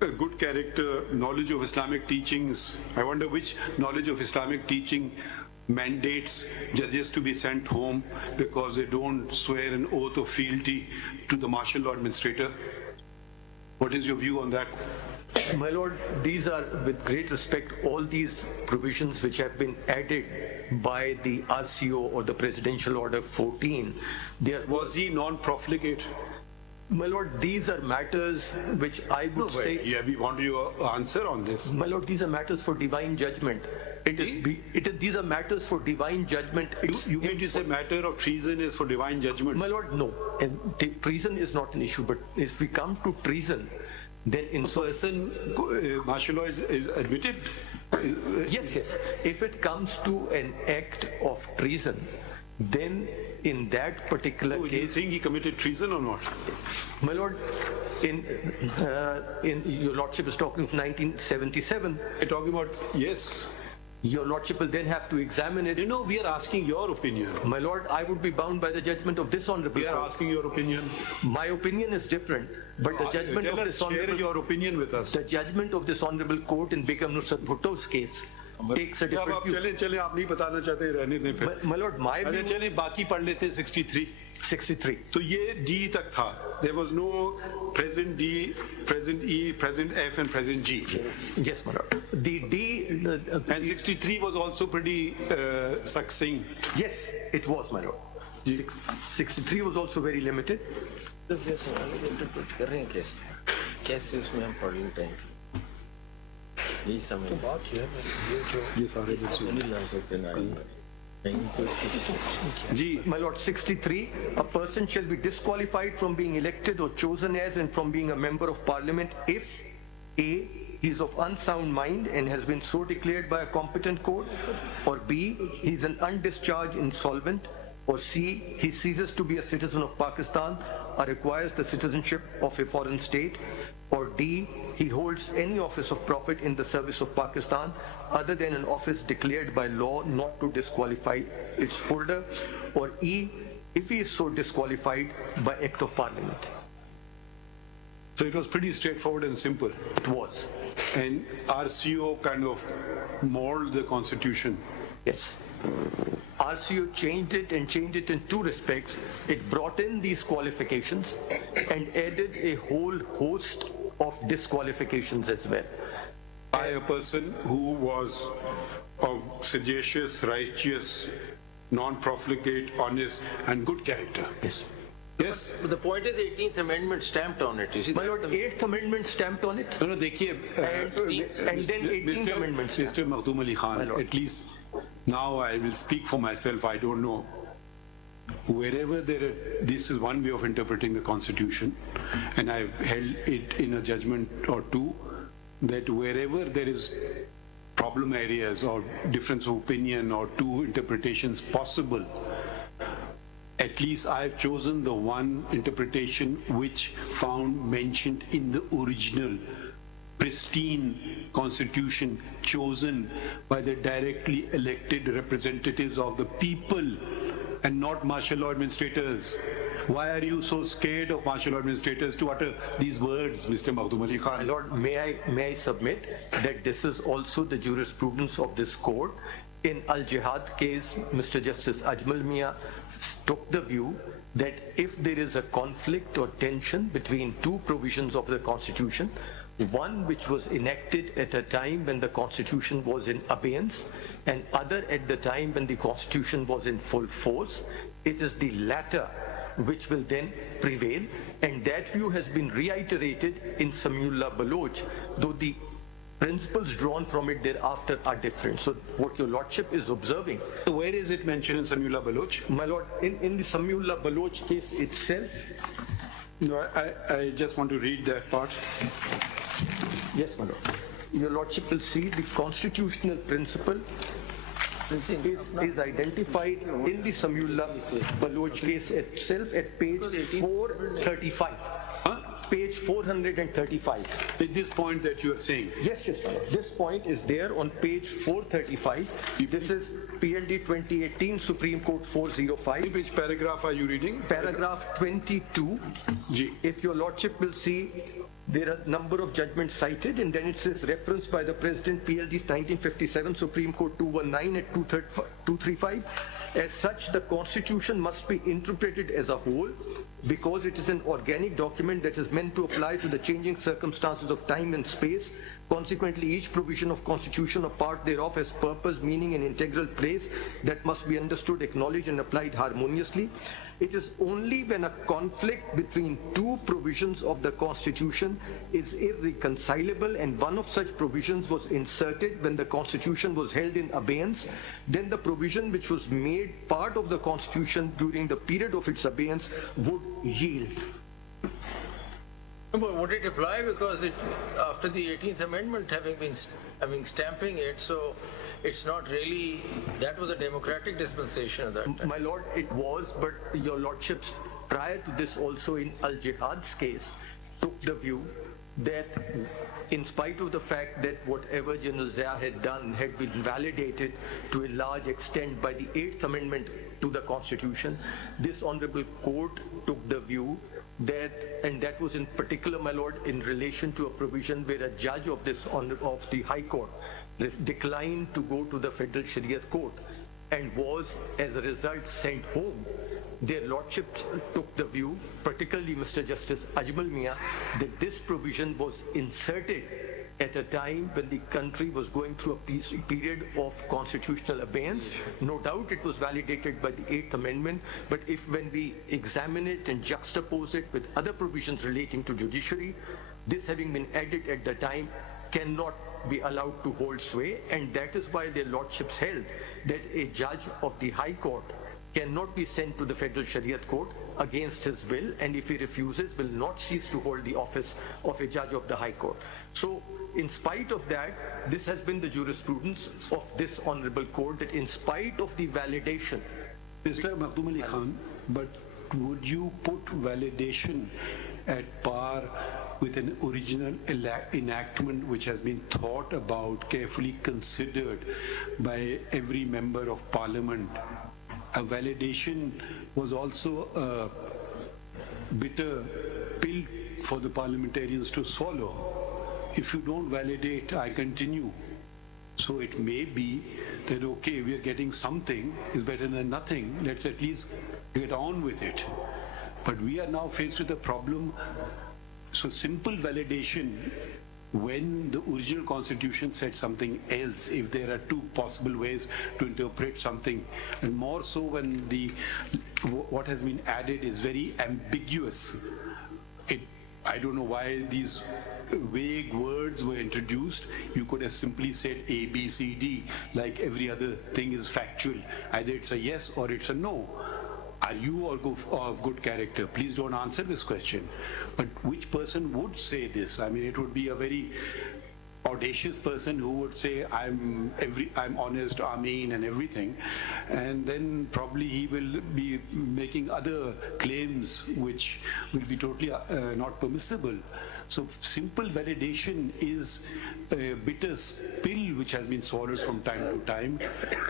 a good character, knowledge of Islamic teachings. I wonder which knowledge of Islamic teaching mandates judges to be sent home because they don't swear an oath of fealty to the martial law administrator. What is your view on that? My lord, these are, with great respect, all these provisions which have been added by the RCO or the Presidential Order 14. Was he non-profligate? My lord, these are matters which I would say... Yeah, we want your answer on this. My lord, these are matters for divine judgment. These are matters for divine judgment. You mean to say matter of treason is for divine judgment? My lord, no. And treason is not an issue, but if we come to treason, then in person, martial law is admitted? Yes. If it comes to an act of treason, then in that particular case... Do you think he committed treason or not? My lord, in your lordship is talking of 1977. You're talking about, yes. Your lordship will then have to examine it. You know, we are asking your opinion. My lord, I would be bound by the judgment of this honorable court. We are asking your opinion. My opinion is different, but the judgment of this honorable... Share your opinion with us. The judgment of this honorable court in Begum Nusrat Bhutto's case takes a different view. चले आप नहीं बताना चाहते रहने दें फिर. My lord, my view... चले बाकी पढ़ लेते 63. तो ये D तक था. There was no present D, present E, present F, and present G. Yes, my lord. The D... and 63 was also pretty succinct. Yes, it was, my lord. 63 was also very limited. कैसे उसमें हम पढ़ लेते हैं यही समझ ये सारे नहीं ला सकते ना My Lord, 63, a person shall be disqualified from being elected or chosen as and from being a member of parliament if A, he is of unsound mind and has been so declared by a competent court, or B, he is an undischarged insolvent, or C, he ceases to be a citizen of Pakistan or acquires the citizenship of a foreign state, or D, he holds any office of profit in the service of Pakistan other than an office declared by law not to disqualify its holder, or E, if he is so disqualified by act of parliament. So it was pretty straightforward and simple. It was. And RCO kind of molded the constitution. Yes. RCO changed it and changed it in two respects. It brought in these qualifications and added a whole host of disqualifications as well. By a person who was of sagacious, righteous, non-profligate, honest, and good character. Yes. Yes. But the point is, 18th Amendment stamped on it. You see, My Lord, 8th Amendment stamped on it. No, देखिए, and then 18th Amendment stamped. Mr. Makhdoom Ali Khan, at least now I will speak for myself. I don't know. Wherever this is one way of interpreting the Constitution, and I've held it in a judgment or two, that wherever there is problem areas or difference of opinion or two interpretations possible, at least I've chosen the one interpretation which found mentioned in the original pristine constitution chosen by the directly elected representatives of the people and not martial law administrators. Why are you so scared of martial law administrators to utter these words, Mr. Makhdoom Ali Khan? My Lord, may I submit that this is also the jurisprudence of this court. In Al-Jihad case, Mr. Justice Ajmal Mian took the view that if there is a conflict or tension between two provisions of the Constitution, one which was enacted at a time when the Constitution was in abeyance and other at the time when the Constitution was in full force, it is the latter which will then prevail, and that view has been reiterated in Samiullah Baloch, though the principles drawn from it thereafter are different. So what your lordship is observing. So where is it mentioned in Samiullah Baloch? My lord, in the Samiullah Baloch case itself. No, I just want to read that part. Yes, my lord. Your lordship will see the constitutional principle is identified in the Samiullah Baloch case itself at page 435. Huh? Page 435. At this point that you are saying? Yes, my lord. This point is there on page 435. This is PLD 2018 Supreme Court 405. Which paragraph are you reading? Paragraph 22. G. If your lordship will see, there are a number of judgments cited, and then it says reference by the President, PLD's 1957 Supreme Court 219 at 235. As such, the Constitution must be interpreted as a whole because it is an organic document that is meant to apply to the changing circumstances of time and space. Consequently, each provision of Constitution or part thereof has purpose, meaning, and integral place that must be understood, acknowledged, and applied harmoniously. It is only when a conflict between two provisions of the Constitution is irreconcilable and one of such provisions was inserted when the Constitution was held in abeyance, then the provision which was made part of the Constitution during the period of its abeyance would yield. But would it apply because after the 18th Amendment having stamping it, so it's not really, that was a democratic dispensation at that time. My lord, it was, but your lordships prior to this also in Al-Jihad's case took the view that in spite of the fact that whatever General Zia had done had been validated to a large extent by the 8th Amendment to the Constitution, this honorable court took the view that, and that was in particular, my lord, in relation to a provision where a judge of the High Court declined to go to the Federal Sharia Court and was as a result sent home. Their lordships took the view, particularly Mr. Justice Ajmal Mian, that this provision was inserted at a time when the country was going through a period of constitutional abeyance. No doubt it was validated by the 8th Amendment, but when we examine it and juxtapose it with other provisions relating to judiciary, this having been added at the time cannot be allowed to hold sway, and that is why their lordships held that a judge of the High Court cannot be sent to the Federal Shariat Court against his will, and if he refuses, will not cease to hold the office of a judge of the High Court. So, in spite of that, this has been the jurisprudence of this Honorable Court, that in spite of the validation. Mr. Makhdoom Ali Khan, but would you put validation at par with an original enactment which has been thought about, carefully considered by every member of Parliament? A validation was also a bitter pill for the parliamentarians to swallow. If you don't validate, I continue. So it may be that, okay, we are getting something, is better than nothing. Let's at least get on with it. But we are now faced with a problem. So simple validation, when the original constitution said something else, if there are two possible ways to interpret something, and more so when what has been added is very ambiguous. I don't know why these vague words were introduced. You could have simply said A, B, C, D, like every other thing is factual. Either it's a yes or it's a no. Are you all of good character? Please don't answer this question. But which person would say this? I mean, it would be a very audacious person who would say, I'm honest, Ameen, and everything. And then probably he will be making other claims which will be totally not permissible. So simple validation is a bitter pill which has been swallowed from time to time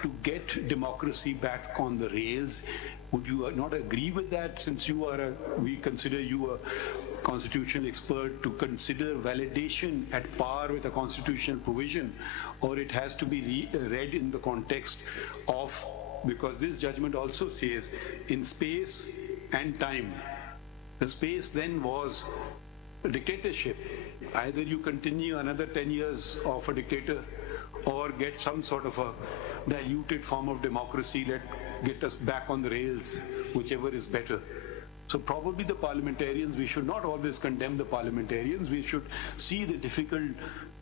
to get democracy back on the rails. Would you not agree with that, since we consider you a constitutional expert, to consider validation at par with a constitutional provision, or it has to be read in the context of, because this judgment also says in space and time. The space then was a dictatorship. Either you continue another 10 years of a dictator or get some sort of a diluted form of democracy, get us back on the rails, whichever is better. So probably the parliamentarians, we should not always condemn the parliamentarians. We should see the difficult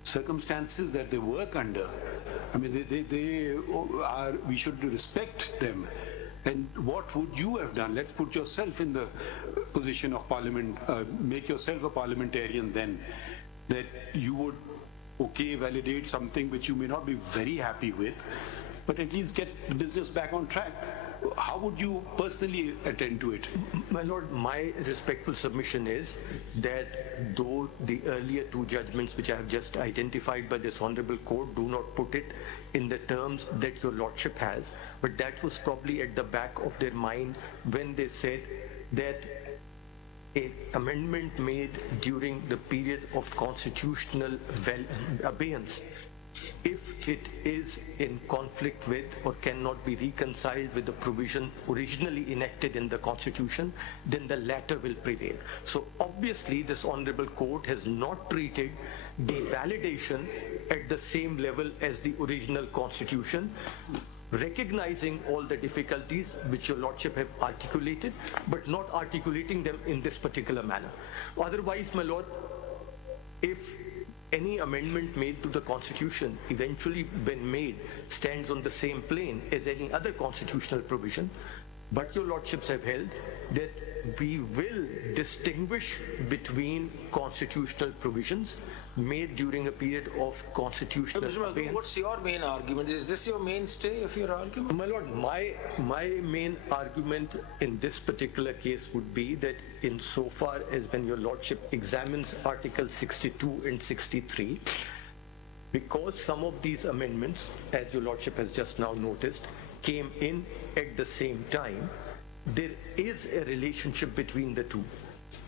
circumstances that they work under. I mean, we should respect them. And what would you have done? Let's put yourself in the position of parliament, make yourself a parliamentarian then, that you would, okay, validate something which you may not be very happy with, but at least get the business back on track. How would you personally attend to it? My Lord, my respectful submission is that though the earlier two judgments which I have just identified by this Honorable Court do not put it in the terms that your Lordship has, but that was probably at the back of their mind when they said that an amendment made during the period of constitutional abeyance, if it is in conflict with or cannot be reconciled with the provision originally enacted in the Constitution, then the latter will prevail. So obviously this Honorable Court has not treated the validation at the same level as the original Constitution, recognizing all the difficulties which your Lordship have articulated, but not articulating them in this particular manner. Otherwise, my Lord, if any amendment made to the Constitution, eventually when made, stands on the same plane as any other constitutional provision, but your Lordships have held that we will distinguish between constitutional provisions made during a period of constitutional abeyance. What's your main argument? Is this your mainstay of your argument? My Lord, my main argument in this particular case would be that insofar as when your Lordship examines Article 62 and 63, because some of these amendments, as your Lordship has just now noticed, came in at the same time, there is a relationship between the two.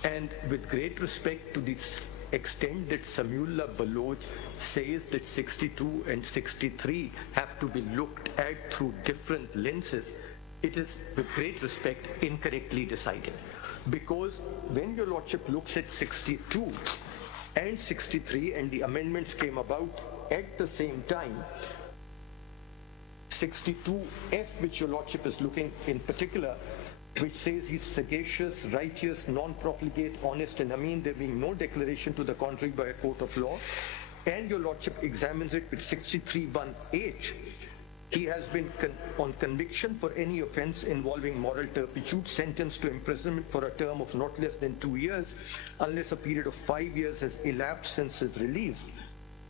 And with great respect to this extent that Samiullah Baloch says that 62 and 63 have to be looked at through different lenses, it is with great respect incorrectly decided. Because when your Lordship looks at 62 and 63 and the amendments came about at the same time, 62F, which your Lordship is looking in particular, which says he's sagacious, righteous, non-profligate, honest, and Ameen, there being no declaration to the contrary by a court of law, and your lordship examines it with 63(1)H, he has been on conviction for any offence involving moral turpitude, sentenced to imprisonment for a term of not less than 2 years, unless a period of 5 years has elapsed since his release.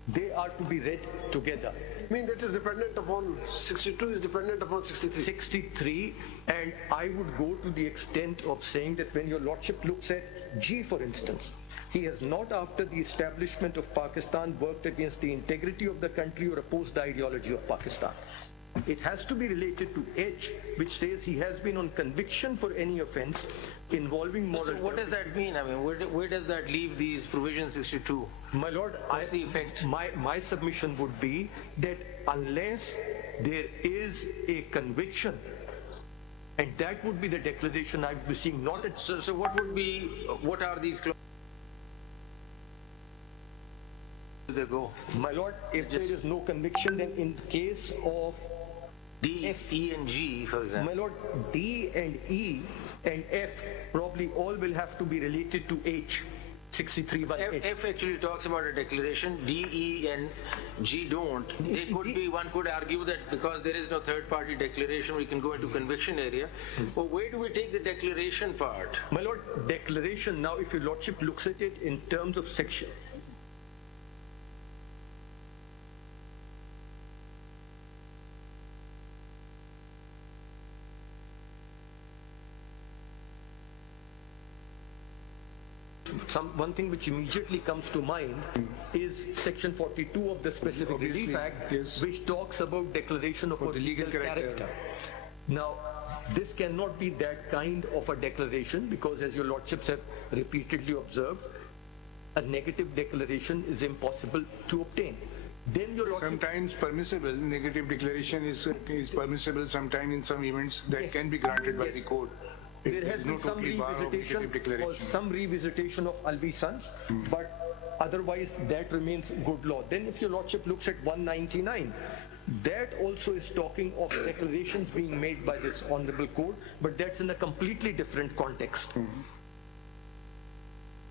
They are to be read together. I mean, that is dependent upon 62 is dependent upon 63. 63, and I would go to the extent of saying that when your lordship looks at G, for instance, he has not, after the establishment of Pakistan, worked against the integrity of the country or opposed the ideology of Pakistan. It has to be related to H, which says he has been on conviction for any offence involving moral. So what does that mean? I mean, where does that leave these provisions 62? My lord, what's the effect? My submission would be that unless there is a conviction, and that would be the declaration I would be seeing, not at... So what are these clauses? They go? My lord, if there is no conviction, then in case of D, F, E and G, for example. My lord, D and E and F probably all will have to be related to H. 63(1)H. F actually talks about a declaration. D, E and G don't. They could be, one could argue that because there is no third party declaration, we can go into conviction area. But where do we take the declaration part? My lord, declaration, now if your lordship looks at it in terms of section, one thing which immediately comes to mind is section 42 of the Specific Relief Act, which talks about declaration of a legal character. Now, this cannot be that kind of a declaration because, as your lordships have repeatedly observed, a negative declaration is impossible to obtain. Then your lordship, sometimes permissible, negative declaration is permissible sometimes in some events that can be granted by the court. There has been some revisitation or some revisitation of Alvi Sons, but otherwise that remains good law. Then if your lordship looks at 199, that also is talking of declarations being made by this honorable court, but that's in a completely different context.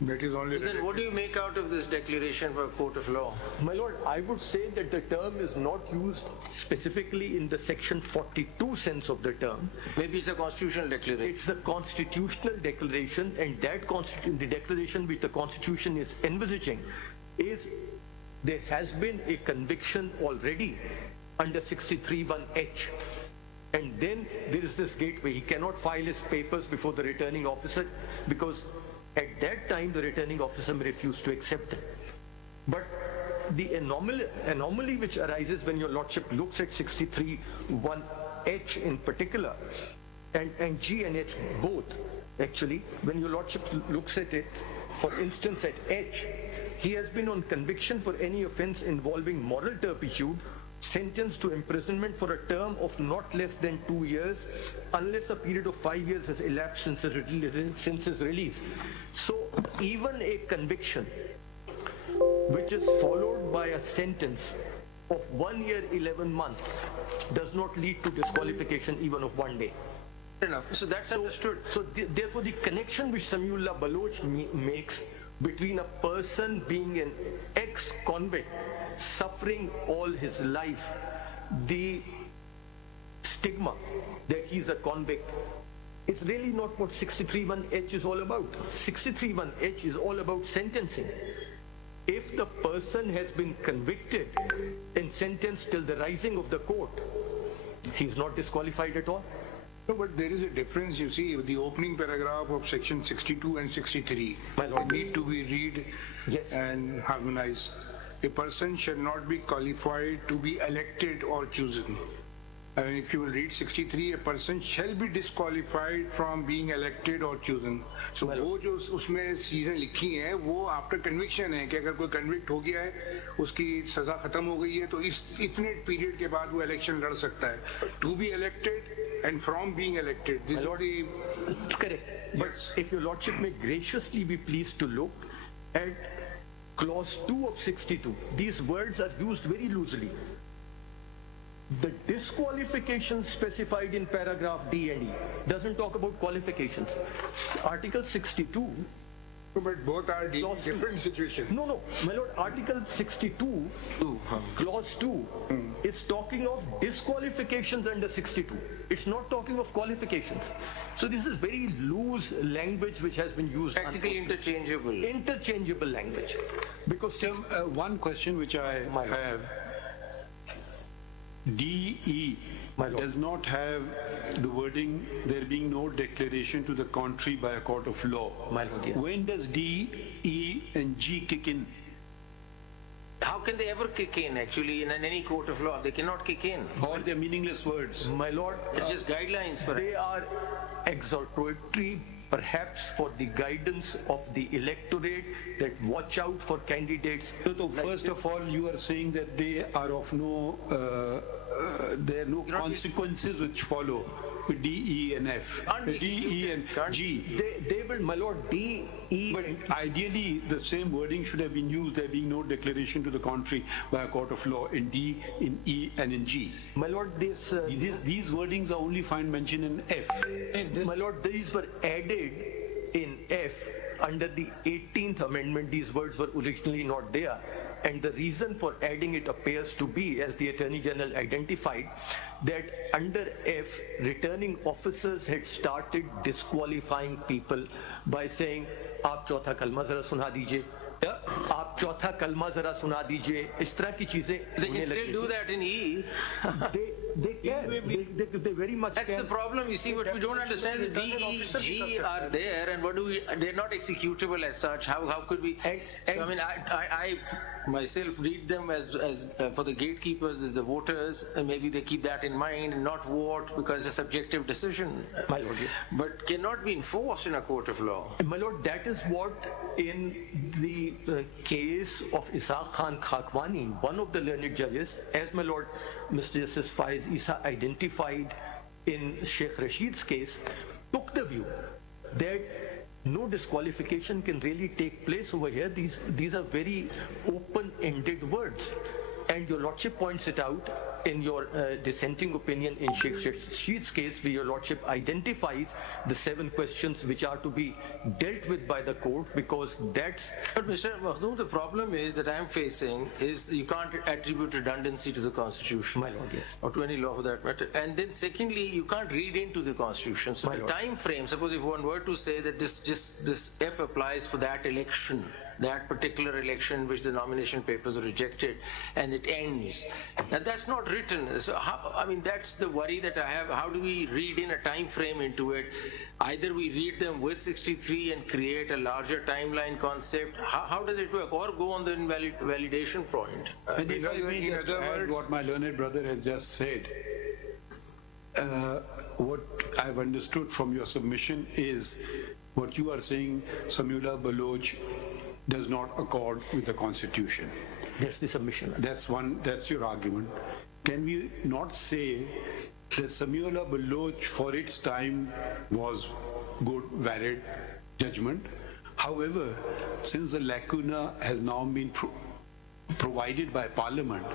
That is only. So then what do you make out of this declaration for a court of law? My lord, I would say that the term is not used specifically in the section 42 sense of the term. Maybe it's a constitutional declaration. It's a constitutional declaration, and that the declaration which the constitution is envisaging is there has been a conviction already under 63(1)H. And then there is this gateway. He cannot file his papers before the returning officer because at that time the returning officer may refuse to accept them. But the anomaly which arises when your lordship looks at 63(1)H in particular, and G and H both, actually, when your lordship looks at it, for instance at H, he has been on conviction for any offence involving moral turpitude, sentenced to imprisonment for a term of not less than 2 years, unless a period of 5 years has elapsed since his release. So even a conviction which is followed by a sentence of 1 year 11 months does not lead to disqualification even of 1 day. Fair enough. So that's understood. So therefore the connection which Samiullah Baloch makes between a person being an ex-convict suffering all his life the stigma that he's a convict is really not what 63(1)H is all about. 63(1)H is all about sentencing. If the person has been convicted and sentenced till the rising of the court, he's not disqualified at all. No, but there is a difference, you see, the opening paragraph of section 62 and 63 need to be read and harmonized. A person shall not be qualified to be elected or chosen. I mean, if you will read 63, a person shall be disqualified from being elected or chosen. So वो जो उसमें चीजें लिखी हैं वो after conviction है कि अगर कोई कन्विक्ट हो गया है उसकी सजा खत्म हो गई है तो इस इतने पीरियड के बाद वो इलेक्शन लड़ सकता है. To be elected and from being elected. This is the correct. But if your lordship may graciously be pleased to look at clause 2 of 62, these words are used very loosely. The disqualifications specified in paragraph D and E doesn't talk about qualifications. Article 62 But both are dealing different situations. No, my lord, Article 62, Clause 2 is talking of disqualifications under 62. It's not talking of qualifications. So this is very loose language which has been used. Practically interchangeable. Interchangeable language. Because one question which I have, DE does not have the wording, there being no declaration to the contrary by a court of law. My lord, yes. When does D, E and G kick in? How can they ever kick in actually in any court of law? They cannot kick in. Or they're meaningless words. My lord, It's just guidelines for they are exhortatory, perhaps for the guidance of the electorate, that watch out for candidates. So first of all, you are saying that they are of no, there are no consequences which follow with D, E and F. D, E and G. They will, my lord, D, E. But ideally, the same wording should have been used, there being no declaration to the contrary by a court of law in D, in E and in G. My lord, these wordings are only found mentioned in F. My lord, these were added in F under the 18th amendment. These words were originally not there. And the reason for adding it appears to be, as the Attorney General identified, that under F, returning officers had started disqualifying people by saying, "Aap chautha kalma zara suna dijiye." आप चौथा कलमा जरा सुना दीजिए, इस तरह की चीजें. They can still do that in E. They can. They very much That's can. the problem. You see, what we don't understand is D, E, G are there, and what do we? They're not executable as such. How could we? So, I mean, I myself read them as for the gatekeepers, as the voters, and maybe they keep that in mind and not vote because it's a subjective decision. My lord, yes. But cannot be enforced in a court of law. My lord, that is what in the case of Ishaq Khan Khakwani, one of the learned judges, as my lord Mr. Justice Faiz Isa identified in Sheikh Rashid's case, took the view that no disqualification can really take place over here. These are very open-ended words. And your lordship points it out in your dissenting opinion in Sheikh Rashid's case, where your lordship identifies the 7 questions which are to be dealt with by the court, because that's... But Mr. Makhdoom, the problem is that I'm facing is you can't attribute redundancy to the Constitution. My lord, yes. Or to any law for that matter. And then secondly, you can't read into the Constitution. So My the lord. time frame, suppose if one were to say that this F applies for that election, that particular election which the nomination papers are rejected, and it ends. Now that's not written. So I mean, that's the worry that I have. How do we read in a time frame into it? Either we read them with 63 and create a larger timeline concept. How does it work? Or go on the validation point. And if I may just add what my learned brother has just said, what I've understood from your submission is what you are saying, Samiullah Baloch does not accord with the Constitution. That's the submission. That's your argument. Can we not say that Samiullah Baloch for its time was good, valid judgment? However, since the lacuna has now been provided by Parliament,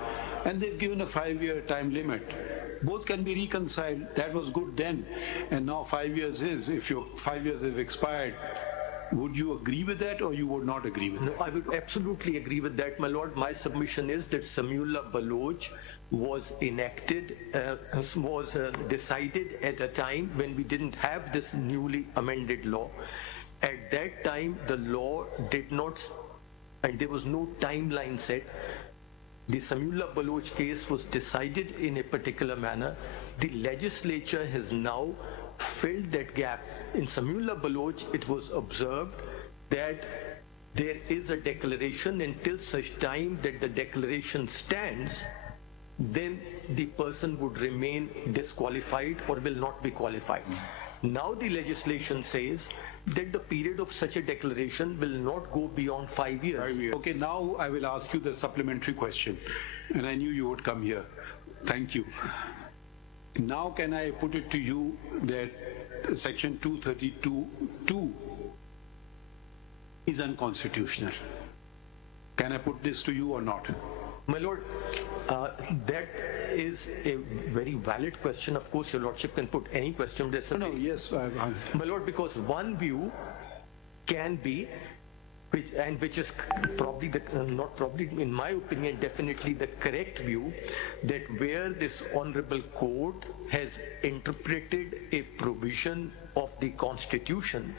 and they've given a 5-year time limit, both can be reconciled. That was good then, and now 5 years is. If your 5 years have expired, would you agree with that, or you would not agree with that? No, I would absolutely agree with that, my lord. My submission is that Samiullah Baloch was enacted, was decided at a time when we didn't have this newly amended law. At that time, the law did not, and there was no timeline set. The Samiullah Baloch case was decided in a particular manner. The legislature has now filled that gap. In Samiullah Baloch, it was observed that there is a declaration. Until such time that the declaration stands, then the person would remain disqualified or will not be qualified. Now the legislation says that the period of such a declaration will not go beyond 5 years. 5 years. Okay, now I will ask you the supplementary question, and I knew you would come here. Thank you. Now can I put it to you that Section 232(2) is unconstitutional? Can I put this to you or not? My lord, that is a very valid question. Of course, your lordship can put any question. No, yes. My lord, because one view can be which is probably not probably, in my opinion, definitely the correct view, that where this honorable court has interpreted a provision of the Constitution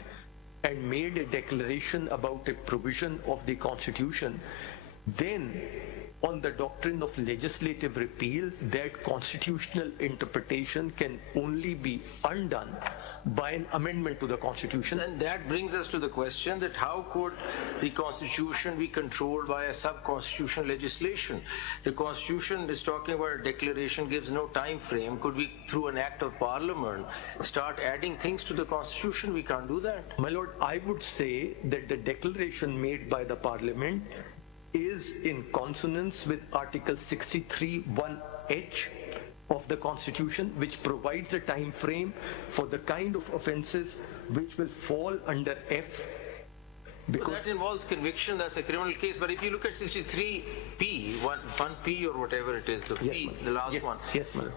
and made a declaration about a provision of the Constitution, then on the doctrine of legislative repeal, that constitutional interpretation can only be undone by an amendment to the Constitution. And that brings us to the question that how could the Constitution be controlled by a sub-constitutional legislation? The Constitution is talking about a declaration, gives no time frame. Could we, through an act of Parliament, start adding things to the Constitution? We can't do that. My Lord, I would say that the declaration made by the Parliament is in consonance with Article 63(1)(h) of the Constitution, which provides a time frame for the kind of offences which will fall under F. Because that involves conviction, that's a criminal case. But if you look at 63P, 1P or whatever it is, the P, the last one,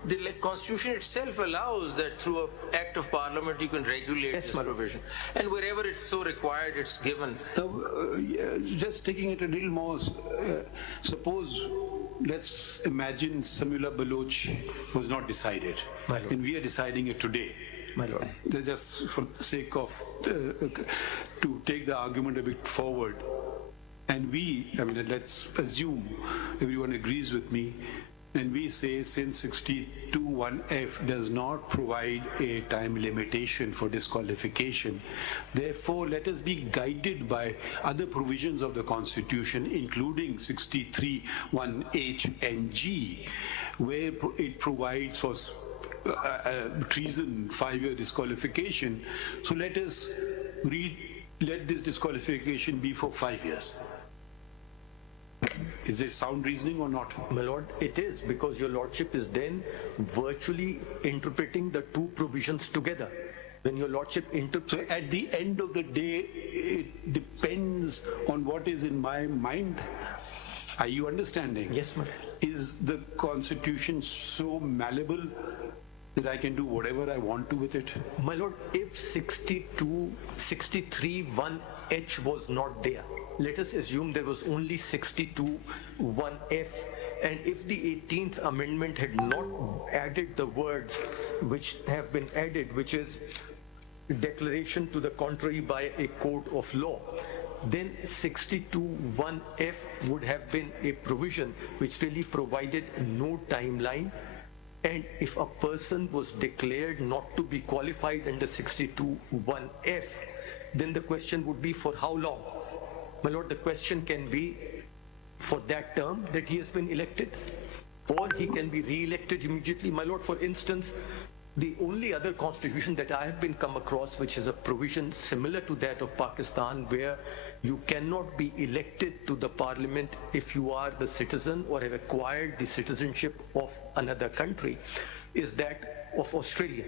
the Constitution itself allows that through an act of Parliament you can regulate this provision. And wherever it's so required, it's given. So, just taking it a little more, suppose, let's imagine Samula Baloch was not decided, and we are deciding it today. My Lord. Just for the sake of, to take the argument a bit forward, and let's assume everyone agrees with me, and we say since 62(1)(f) does not provide a time limitation for disqualification, therefore let us be guided by other provisions of the Constitution, including 63(1)(h) and (g), where it provides for treason, 5-year disqualification. So let us let this disqualification be for 5 years. Is this sound reasoning or not? My Lord, it is, because your Lordship is then virtually interpreting the two provisions together. When your Lordship interprets... So at the end of the day, it depends on what is in my mind. Are you understanding? Yes, my Lord. Is the Constitution so malleable that I can do whatever I want to with it? My Lord, if 63(1)(h) was not there, let us assume there was only 62(1)(f), and if the 18th Amendment had not added the words which have been added, which is declaration to the contrary by a court of law, then 62(1)(f) would have been a provision which really provided no timeline. And if a person was declared not to be qualified under 62(1)(f), then the question would be for how long? My Lord, the question can be for that term that he has been elected, or he can be re-elected immediately. My Lord, for instance, the only other constitution that I have been come across which is a provision similar to that of Pakistan, where you cannot be elected to the parliament if you are the citizen or have acquired the citizenship of another country, is that of Australia.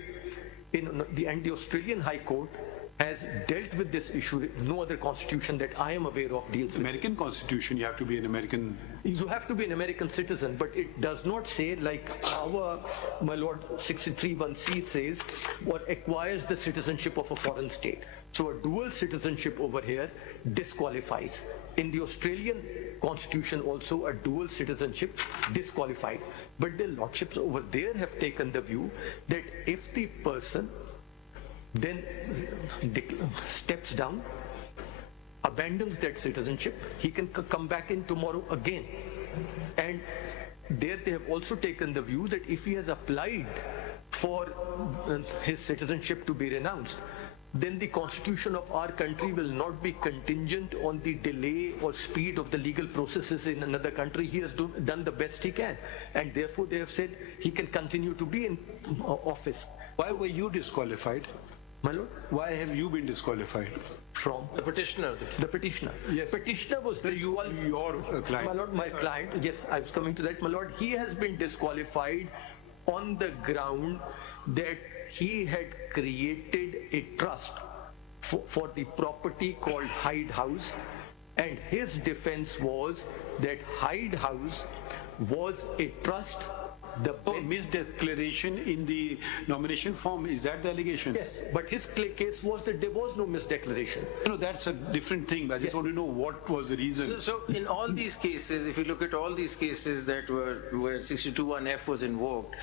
And the Australian High Court has dealt with this issue. No other constitution that I am aware of deals with. American Constitution, you have to be an American... You have to be an American citizen, but it does not say like our, my Lord, 63(1)(c) says, or acquires the citizenship of a foreign state. So a dual citizenship over here disqualifies. In the Australian Constitution also, a dual citizenship disqualified. But the lordships over there have taken the view that if the person then steps down, abandons that citizenship, he can come back in tomorrow again. And there they have also taken the view that if he has applied for his citizenship to be renounced, then the constitution of our country will not be contingent on the delay or speed of the legal processes in another country. He has done the best he can, and therefore they have said he can continue to be in office. Why were you disqualified? My Lord? Why have you been disqualified? From the petitioner. The petitioner. Yes. Petitioner was disqualified. Your client. My Lord, my client. Yes, I was coming to that. My Lord, he has been disqualified on the ground that he had created a trust for the property called Hyde House, and his defense was that Hyde House was a trust The misdeclaration in the nomination form, is that the allegation? Yes, but his case was that there was no misdeclaration. No, that's a different thing. I just want to know what was the reason. So in all these cases, if you look at all these cases that where 62(1)(f) was invoked,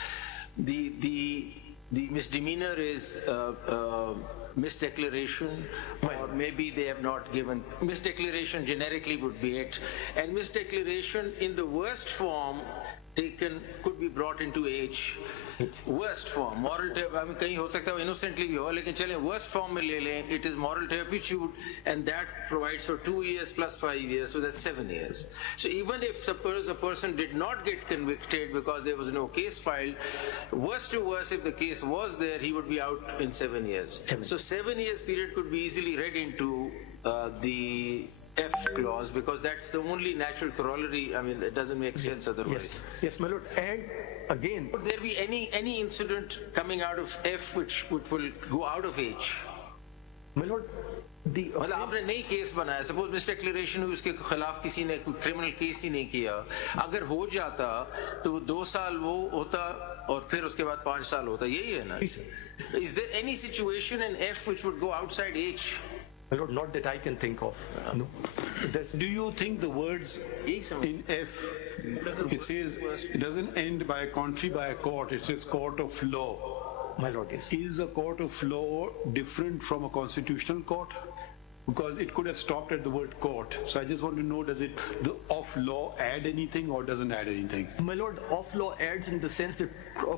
the misdemeanor is misdeclaration, or maybe they have not given. Misdeclaration generically would be it, and misdeclaration in the worst form taken could be brought into H. Worst form, moral, I mean, कहीं हो सकता है innocently भी हो, लेकिन चलें worst form में ले लें, it is moral turpitude, and that provides for 2 years plus 5 years, so that's 7 years. So even if suppose a person did not get convicted because there was no case filed, worst to worst, if the case was there, he would be out in 7 years. So 7 years period could be easily read into the F clause, because that's the only natural corollary. I mean, it doesn't make sense otherwise. Yes, my lord. And again, would there be any incident coming out of F which will go out of H? My lord, मतलब आपने नई case बनाया, suppose मिसडिक्लेरेशन हुई, उसके खिलाफ किसी ने कोई क्रिमिनल केस ही नहीं किया, अगर हो जाता तो 2 साल वो होता और फिर उसके बाद 5 साल होता, यही है ना? Is there any situation in F which would go outside H? My lord, not that I can think of. No. Do you think the words in F, it says, it doesn't end by a country, by a court, it says court of law. My lord, yes. Is a court of law different from a constitutional court? Because it could have stopped at the word court. So I just want to know, does the of law add anything or doesn't add anything? My lord, of law adds in the sense that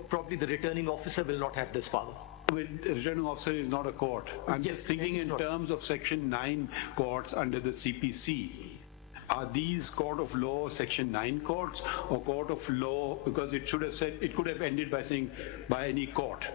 probably the returning officer will not have this power. Well, returning officer is not a court. I'm just thinking in terms of Section 9 courts under the CPC. Are these court of law Section 9 courts or court of law? Because it should have said, it could have ended by saying by any court.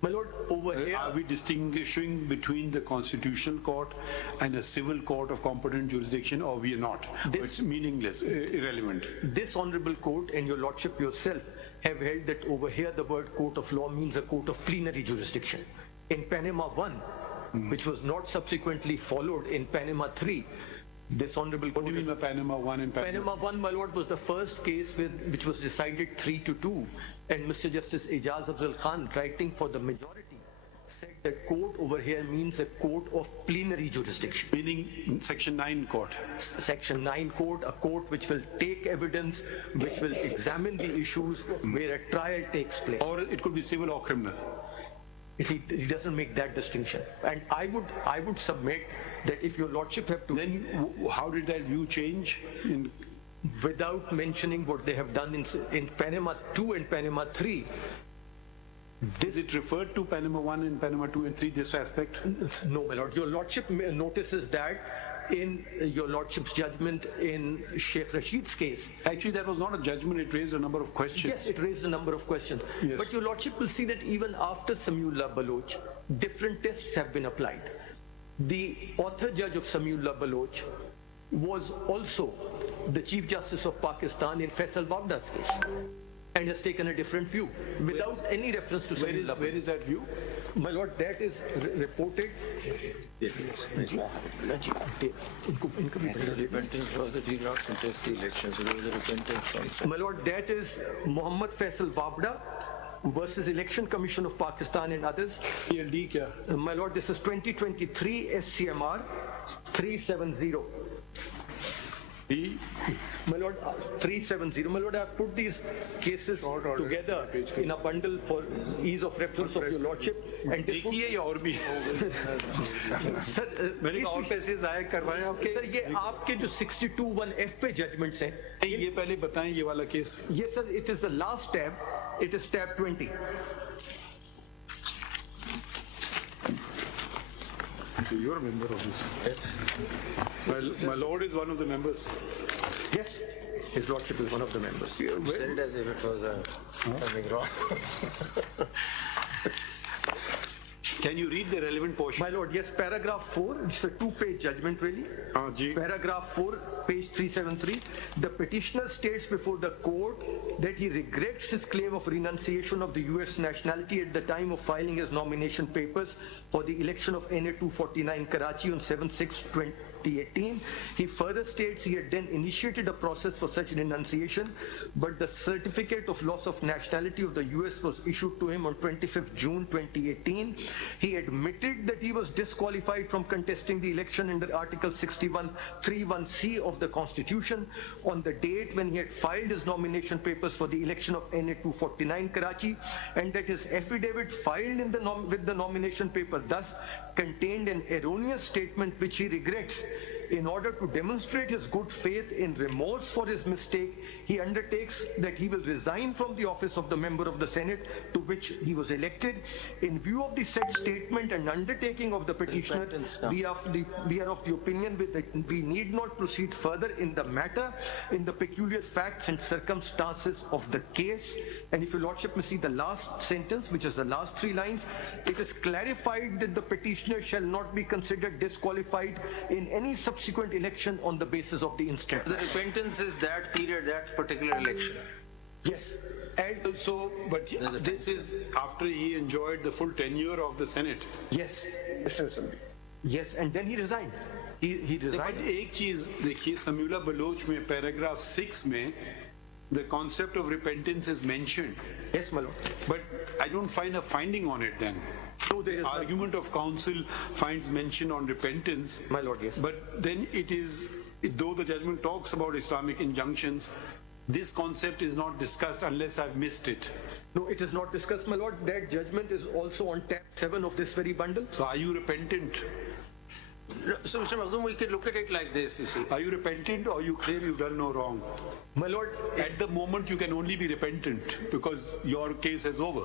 My lord, over here, are we distinguishing between the constitutional court and a civil court of competent jurisdiction, or we are not? It's meaningless, irrelevant. This honorable court and your lordship yourself have held that over here the word court of law means a court of plenary jurisdiction. In Panama 1, which was not subsequently followed in Panama 3, this honorable court... What do you mean by Panama 1 and Panama 1, my lord, was the first case which was decided 3-2, and Mr. Justice Ijaz Afzal Khan, writing for the majority, said that court over here means a court of plenary jurisdiction. Meaning Section 9 court. Section 9 court, a court which will take evidence, which will examine the issues, where a trial takes place. Or it could be civil or criminal. He doesn't make that distinction. And I would submit that if your lordship have to... Then how did that view change? Without mentioning what they have done in Panama 2 and Panama 3, is it referred to Panama 1 and Panama 2 and 3, this aspect? No, my lord. Your lordship notices that in your lordship's judgment in Sheikh Rashid's case. Actually, that was not a judgment, it raised a number of questions. Yes, it raised a number of questions. Yes. But your lordship will see that even after Samiullah Baloch, different tests have been applied. The author judge of Samiullah Baloch was also the Chief Justice of Pakistan in Faisal Babda's case, and has taken a different view without any reference to Samiullah Baloch. Where is that view? My lord, that is reported. Repentance was that he did not contest the election, so there was a repentance. My lord, that is Muhammad Faisal Babda versus Election Commission of Pakistan and others. PLD kya? My lord, this is 2023 SCMR 370. My lord, 370. My lord, I have put these cases together in a bundle for ease of reference of your lordship. And this sir, मैंने कहा और पैसे जाया करवाए आपके? Sir ये आपके जो 62(1)(f पे judgments हैं, ये पहले बताएं ये वाला case. Yes sir, it is the last tab. It is tab 20. So you're a member of this? Yes. My lord is one of the members. Yes, his lordship is one of the members. You said it as if it was something wrong. Can you read the relevant portion? My lord, yes, paragraph 4, it's a 2-page judgment really. Paragraph 4, page 373. The petitioner states before the court that he regrets his claim of renunciation of the US nationality at the time of filing his nomination papers for the election of NA 249 Karachi on 7/6/20 2018. He further states he had then initiated a process for such renunciation, but the certificate of loss of nationality of the US was issued to him on 25th June 2018. He admitted that he was disqualified from contesting the election under Article 61(3)(1)(c) of the Constitution on the date when he had filed his nomination papers for the election of NA 249 Karachi, and that his affidavit filed in with the nomination paper thus contained an erroneous statement which he regrets. In order to demonstrate his good faith in remorse for his mistake, he undertakes that he will resign from the office of the member of the Senate to which he was elected. In view of the said statement and undertaking of the petitioner, we are of the opinion that we need not proceed further in the matter in the peculiar facts and circumstances of the case. And if your lordship may see the last sentence, which is the last 3 lines, it is clarified that the petitioner shall not be considered disqualified in any subsequent election on the basis of the instrument. The repentance is that period, that particular election. Yes. And so, but this is after he enjoyed the full tenure of the Senate. Yes. Yes, and then he resigned. He resigned. But एक चीज देखिए, Samula Bloch में paragraph 6 में the concept of repentance is mentioned. Yes, my lord. But I don't find a finding on it then. No, there is the argument of counsel finds mention on repentance. My lord, yes. But then it is, though the judgment talks about Islamic injunctions, this concept is not discussed unless I've missed it. No, it is not discussed, my lord. That judgment is also on tab 7 of this very bundle. So are you repentant? So, Mr. Makhdoom, we could look at it like this, you see. Are you repentant or you claim you've done no wrong? My lord, at the moment you can only be repentant because your case is over.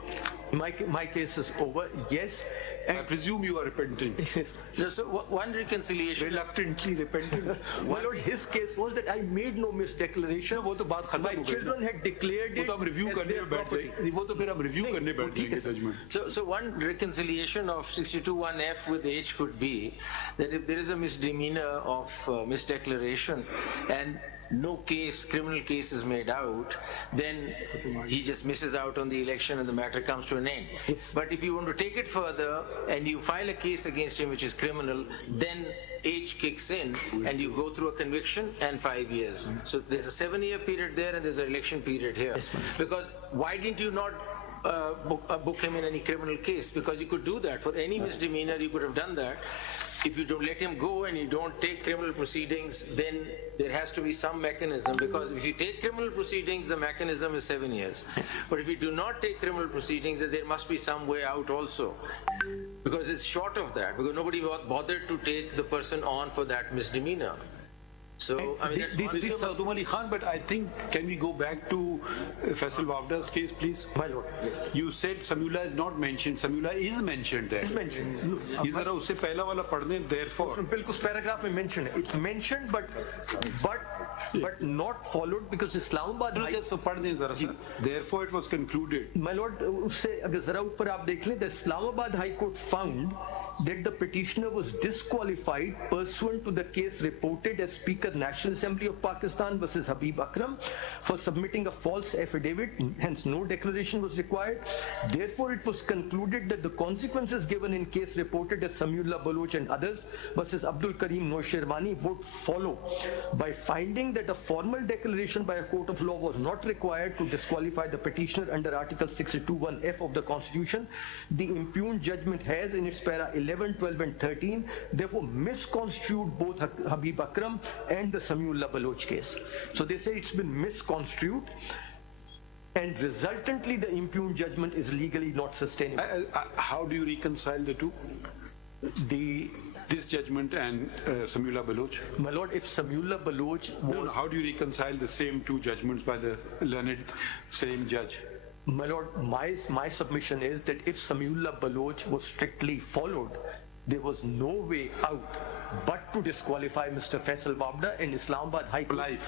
My case is over, yes. And I presume you are repentant. So one reconciliation. Reluctantly repentant. My lord, his case was that I made no misdeclaration. My children had declared it as their property. So one reconciliation of 62(1)(f) with H could be that if there is a misdemeanor of misdeclaration and no criminal case is made out, then he just misses out on the election and the matter comes to an end. Yes. But if you want to take it further and you file a case against him which is criminal, then H kicks in and you go through a conviction and 5 years. So there's a 7-year period there and there's an election period here. Yes, because why didn't you not book him in any criminal case? Because you could do that. For any misdemeanor, you could have done that. If you don't let him go and you don't take criminal proceedings, then there has to be some mechanism, because if you take criminal proceedings, the mechanism is 7 years. But if you do not take criminal proceedings, then there must be some way out also, because it's short of that, because nobody bothered to take the person on for that misdemeanor. So, I mean, that's one. Khan, but I think, can we go back to Faisal Wavda's case, please? My lord, yes. You said Samula is not mentioned. Samula is mentioned there. It's mentioned. ये जरा उससे पहला वाला पढ़ने, therefore. बिल्कुल paragraph में mentioned है. It's mentioned, but not followed, because Islamabad. No, just पढ़ने जरा सा. Therefore, it was concluded. My lord, उससे अगर जरा ऊपर आप देख लें, the Islamabad High Court found that the petitioner was disqualified pursuant to the case reported as Speaker National Assembly of Pakistan versus Habib Akram for submitting a false affidavit, hence no declaration was required. Therefore, it was concluded that the consequences given in case reported as Samiullah Baloch and others versus Abdul Karim Noshirwani would follow by finding that a formal declaration by a court of law was not required to disqualify the petitioner under Article 62(1)(f) of the Constitution. The impugned judgment has in its para 11, 12 and 13 therefore misconstrued both Habib Akram and the Samiullah Baloch case. So they say it's been misconstrued, and resultantly the impugned judgment is legally not sustainable. How do you reconcile the two? This judgment and Samiullah Baloch? My lord, if Samiullah Baloch was... No, how do you reconcile the same two judgments by the learned same judge? My lord, my submission is that if Samiullah Baloch was strictly followed, there was no way out but to disqualify Mr. Faisal Wavda in Islamabad High Court.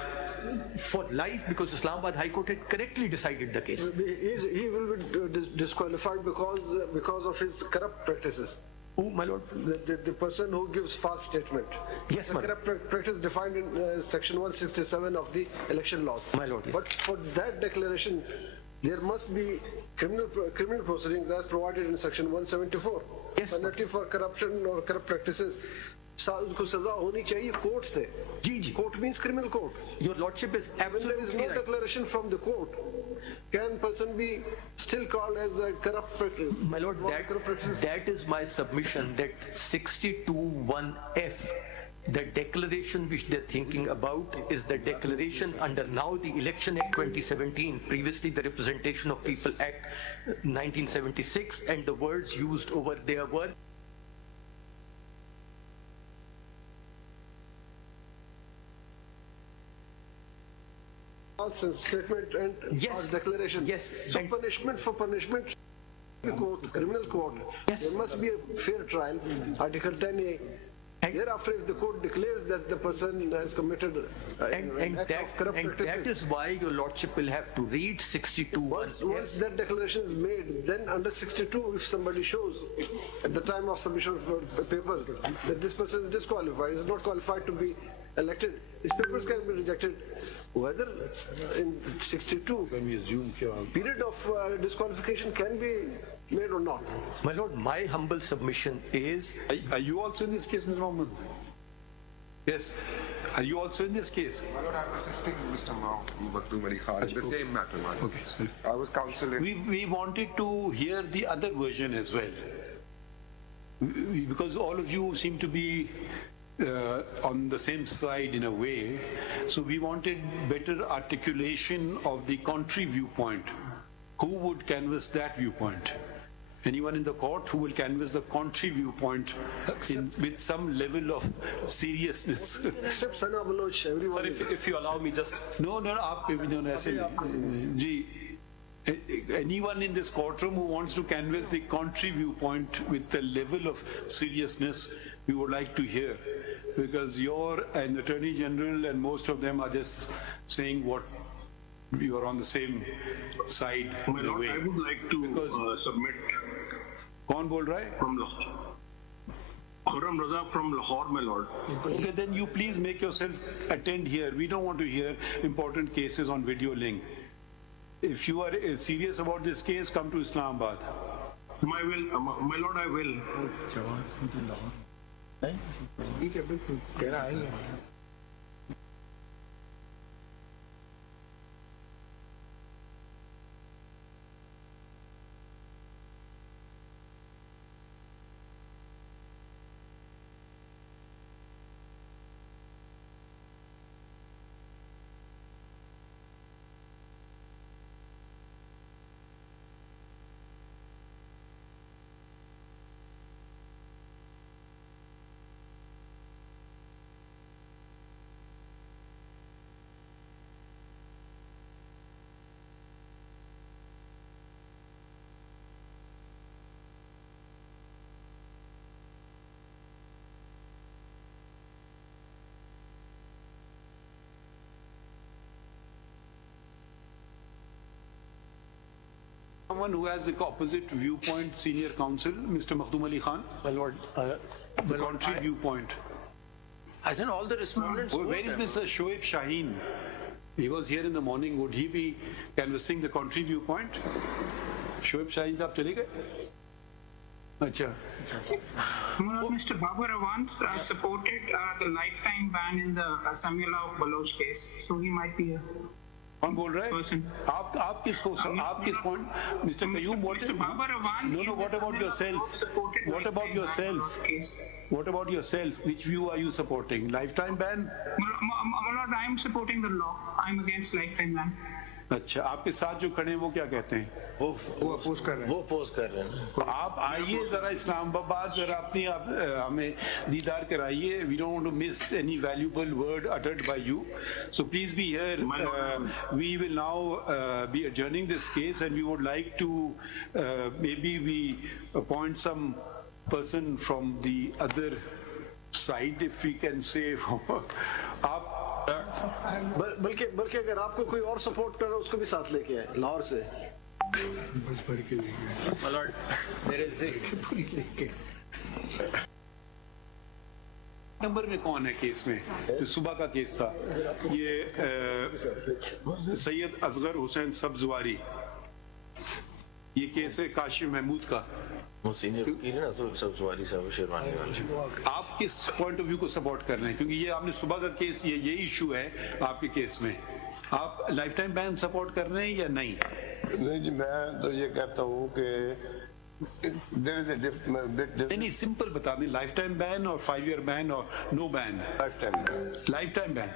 For life, because Islamabad High Court had correctly decided the case. He will be disqualified because of his corrupt practices. Oh, my lord. The person who gives false statement. Yes, my lord. Corrupt practice defined in section 167 of the election laws. My lord, yes. But for that declaration, there must be criminal proceedings as provided in section 174. Yes. Penalty for corruption or corrupt practices उनको सजा होनी चाहिए court से. जी जी. Court means criminal court. Your Lordship is When there is absolutely no right. declaration from the court, can person be still called as a corrupt practice? My Lord, that is my submission, that 62(1)(f, the declaration which they're thinking about is the declaration under now the Election Act 2017, previously the Representation of People Act 1976, and the words used over there were statement and Yes. declaration. Yes. So And- punishment for punishment, the court, criminal court. Yes. There must be a fair trial. Article 10A. Thereafter, if the court declares that the person has committed an act of corrupt and that practices, is why your Lordship will have to read 62(1)(f. once that declaration is made, then under 62, if somebody shows at the time of submission of papers that this person is disqualified, is not qualified to be elected, his papers can be rejected. Whether in 62 period of disqualification can be made or not. My Lord, my humble submission is... Are you also in this case, Mr. Mohammed? Yes. Are you also in this case? My Lord, I'm assisting Mr. Maktoum Ali Khan in the same matter, my Lord. Okay. I was counseling. We wanted to hear the other version as well. Because all of you seem to be on the same side in a way. So we wanted better articulation of the contrary viewpoint. Who would canvass that viewpoint? Anyone in the court who will canvass the contrary viewpoint with some level of seriousness? Except Sana Baloch, everyone. Sir, if you allow me just... No, anyone in this courtroom who wants to canvass the contrary viewpoint with the level of seriousness, we would like to hear. Because you're an Attorney General and most of them are just saying what you are on the same side My in a Lord, way. I would like to submit. कौन बोल रहा है? From Khurram Raza from Lahore, my Lord. Okay, then you please make yourself attend here. We don't want to hear important cases on video link. If you are serious about this case, come to Islamabad. My Lord, I will. Someone who has the opposite viewpoint, senior counsel, Mr. Maktoum Ali Khan. My Lord, the contrary viewpoint. I think all the respondents. Where is Mr. Shoaib Shaheen? He was here in the morning. Would he be canvassing the contrary viewpoint? Shoaib Shaheen साहब चले गए? अच्छा. Mr. Babar once supported the lifetime ban in the Samila of Baloch case, so he might be a कौन बोल रहा है? आप किस point? Mr. Qayyum, what about yourself? What about yourself? What about yourself? Which view are you supporting? Lifetime ban? Lord, I am supporting the law. I am against lifetime ban. अच्छा, आपके साथ जो खड़े हैं वो क्या कहते हैं? वो अपोज कर रहे हैं। वो अपोज कर रहे हैं। तो आप आइए जरा इस्लामाबाद, जरा अपनी आप हमें दीदार कराइए. We don't want to miss any valuable word uttered by you. So please be here. We will now be adjourning this case, and we would like to maybe we appoint some person from the other side, if we can say. आप बल्कि अगर आपको कोई और support कर रहा है उसको भी साथ लेके आए लाहौर से. My Lord, there is a number में कौन है केस में? जो सुबह का केस था, ये सैयद असगर हुसैन सब्जवारी. ये केस है काशिफ महमूद का. آپ کس پوائنٹ آف ویو کو سپورٹ کر رہے ہیں؟ کیونکہ یہ آپ نے صبح کا کیس، یہ یہی ایشو ہے آپ کے کیس میں، آپ لائف ٹائم بین سپورٹ کر رہے ہیں یا نہیں؟ نہیں جی، میں تو یہ کہتا ہوں کہ نہیں سمپل بتا دیں، لائف ٹائم بین اور 5 ایئر بین اور نو بین؟ لائف ٹائم بین.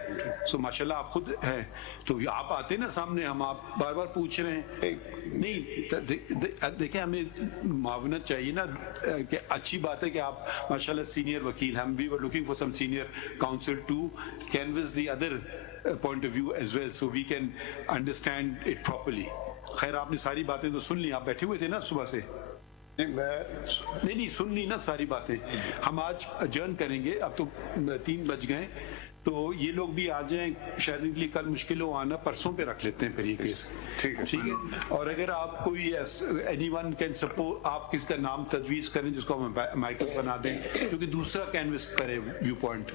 سو ماشاء اللہ آپ خود ہیں تو آپ آتے نا سامنے، ہم آپ بار بار پوچھ رہے ہیں. نہیں دیکھیں ہمیں معاونت چاہیے نا، کہ اچھی بات ہے کہ آپ ماشاء اللہ سینئر وکیل ہیں، ہم بھی were looking for some senior counsel to canvass the other point of view as well so we can understand it properly. خیر آپ نے ساری باتیں تو سن لی، آپ بیٹھے ہوئے تھے نا صبح سے؟ نہیں سن لی نا ساری باتیں. ہم آج اجرن کریں گے، اب تو 3 بج گئے، تو یہ لوگ بھی آ جائیں، شاید ان کے لیے کل مشکل ہو آنا، پرسوں پہ رکھ لیتے ہیں پھر یہ کیس. ٹھیک ہے. اور اگر آپ کوئی اینی ون کین سپورٹ، آپ کس کا نام تجویز کریں جس کو ہم مائیکل بنا دیں کیونکہ دوسرا کینوس کرے ویو پوائنٹ.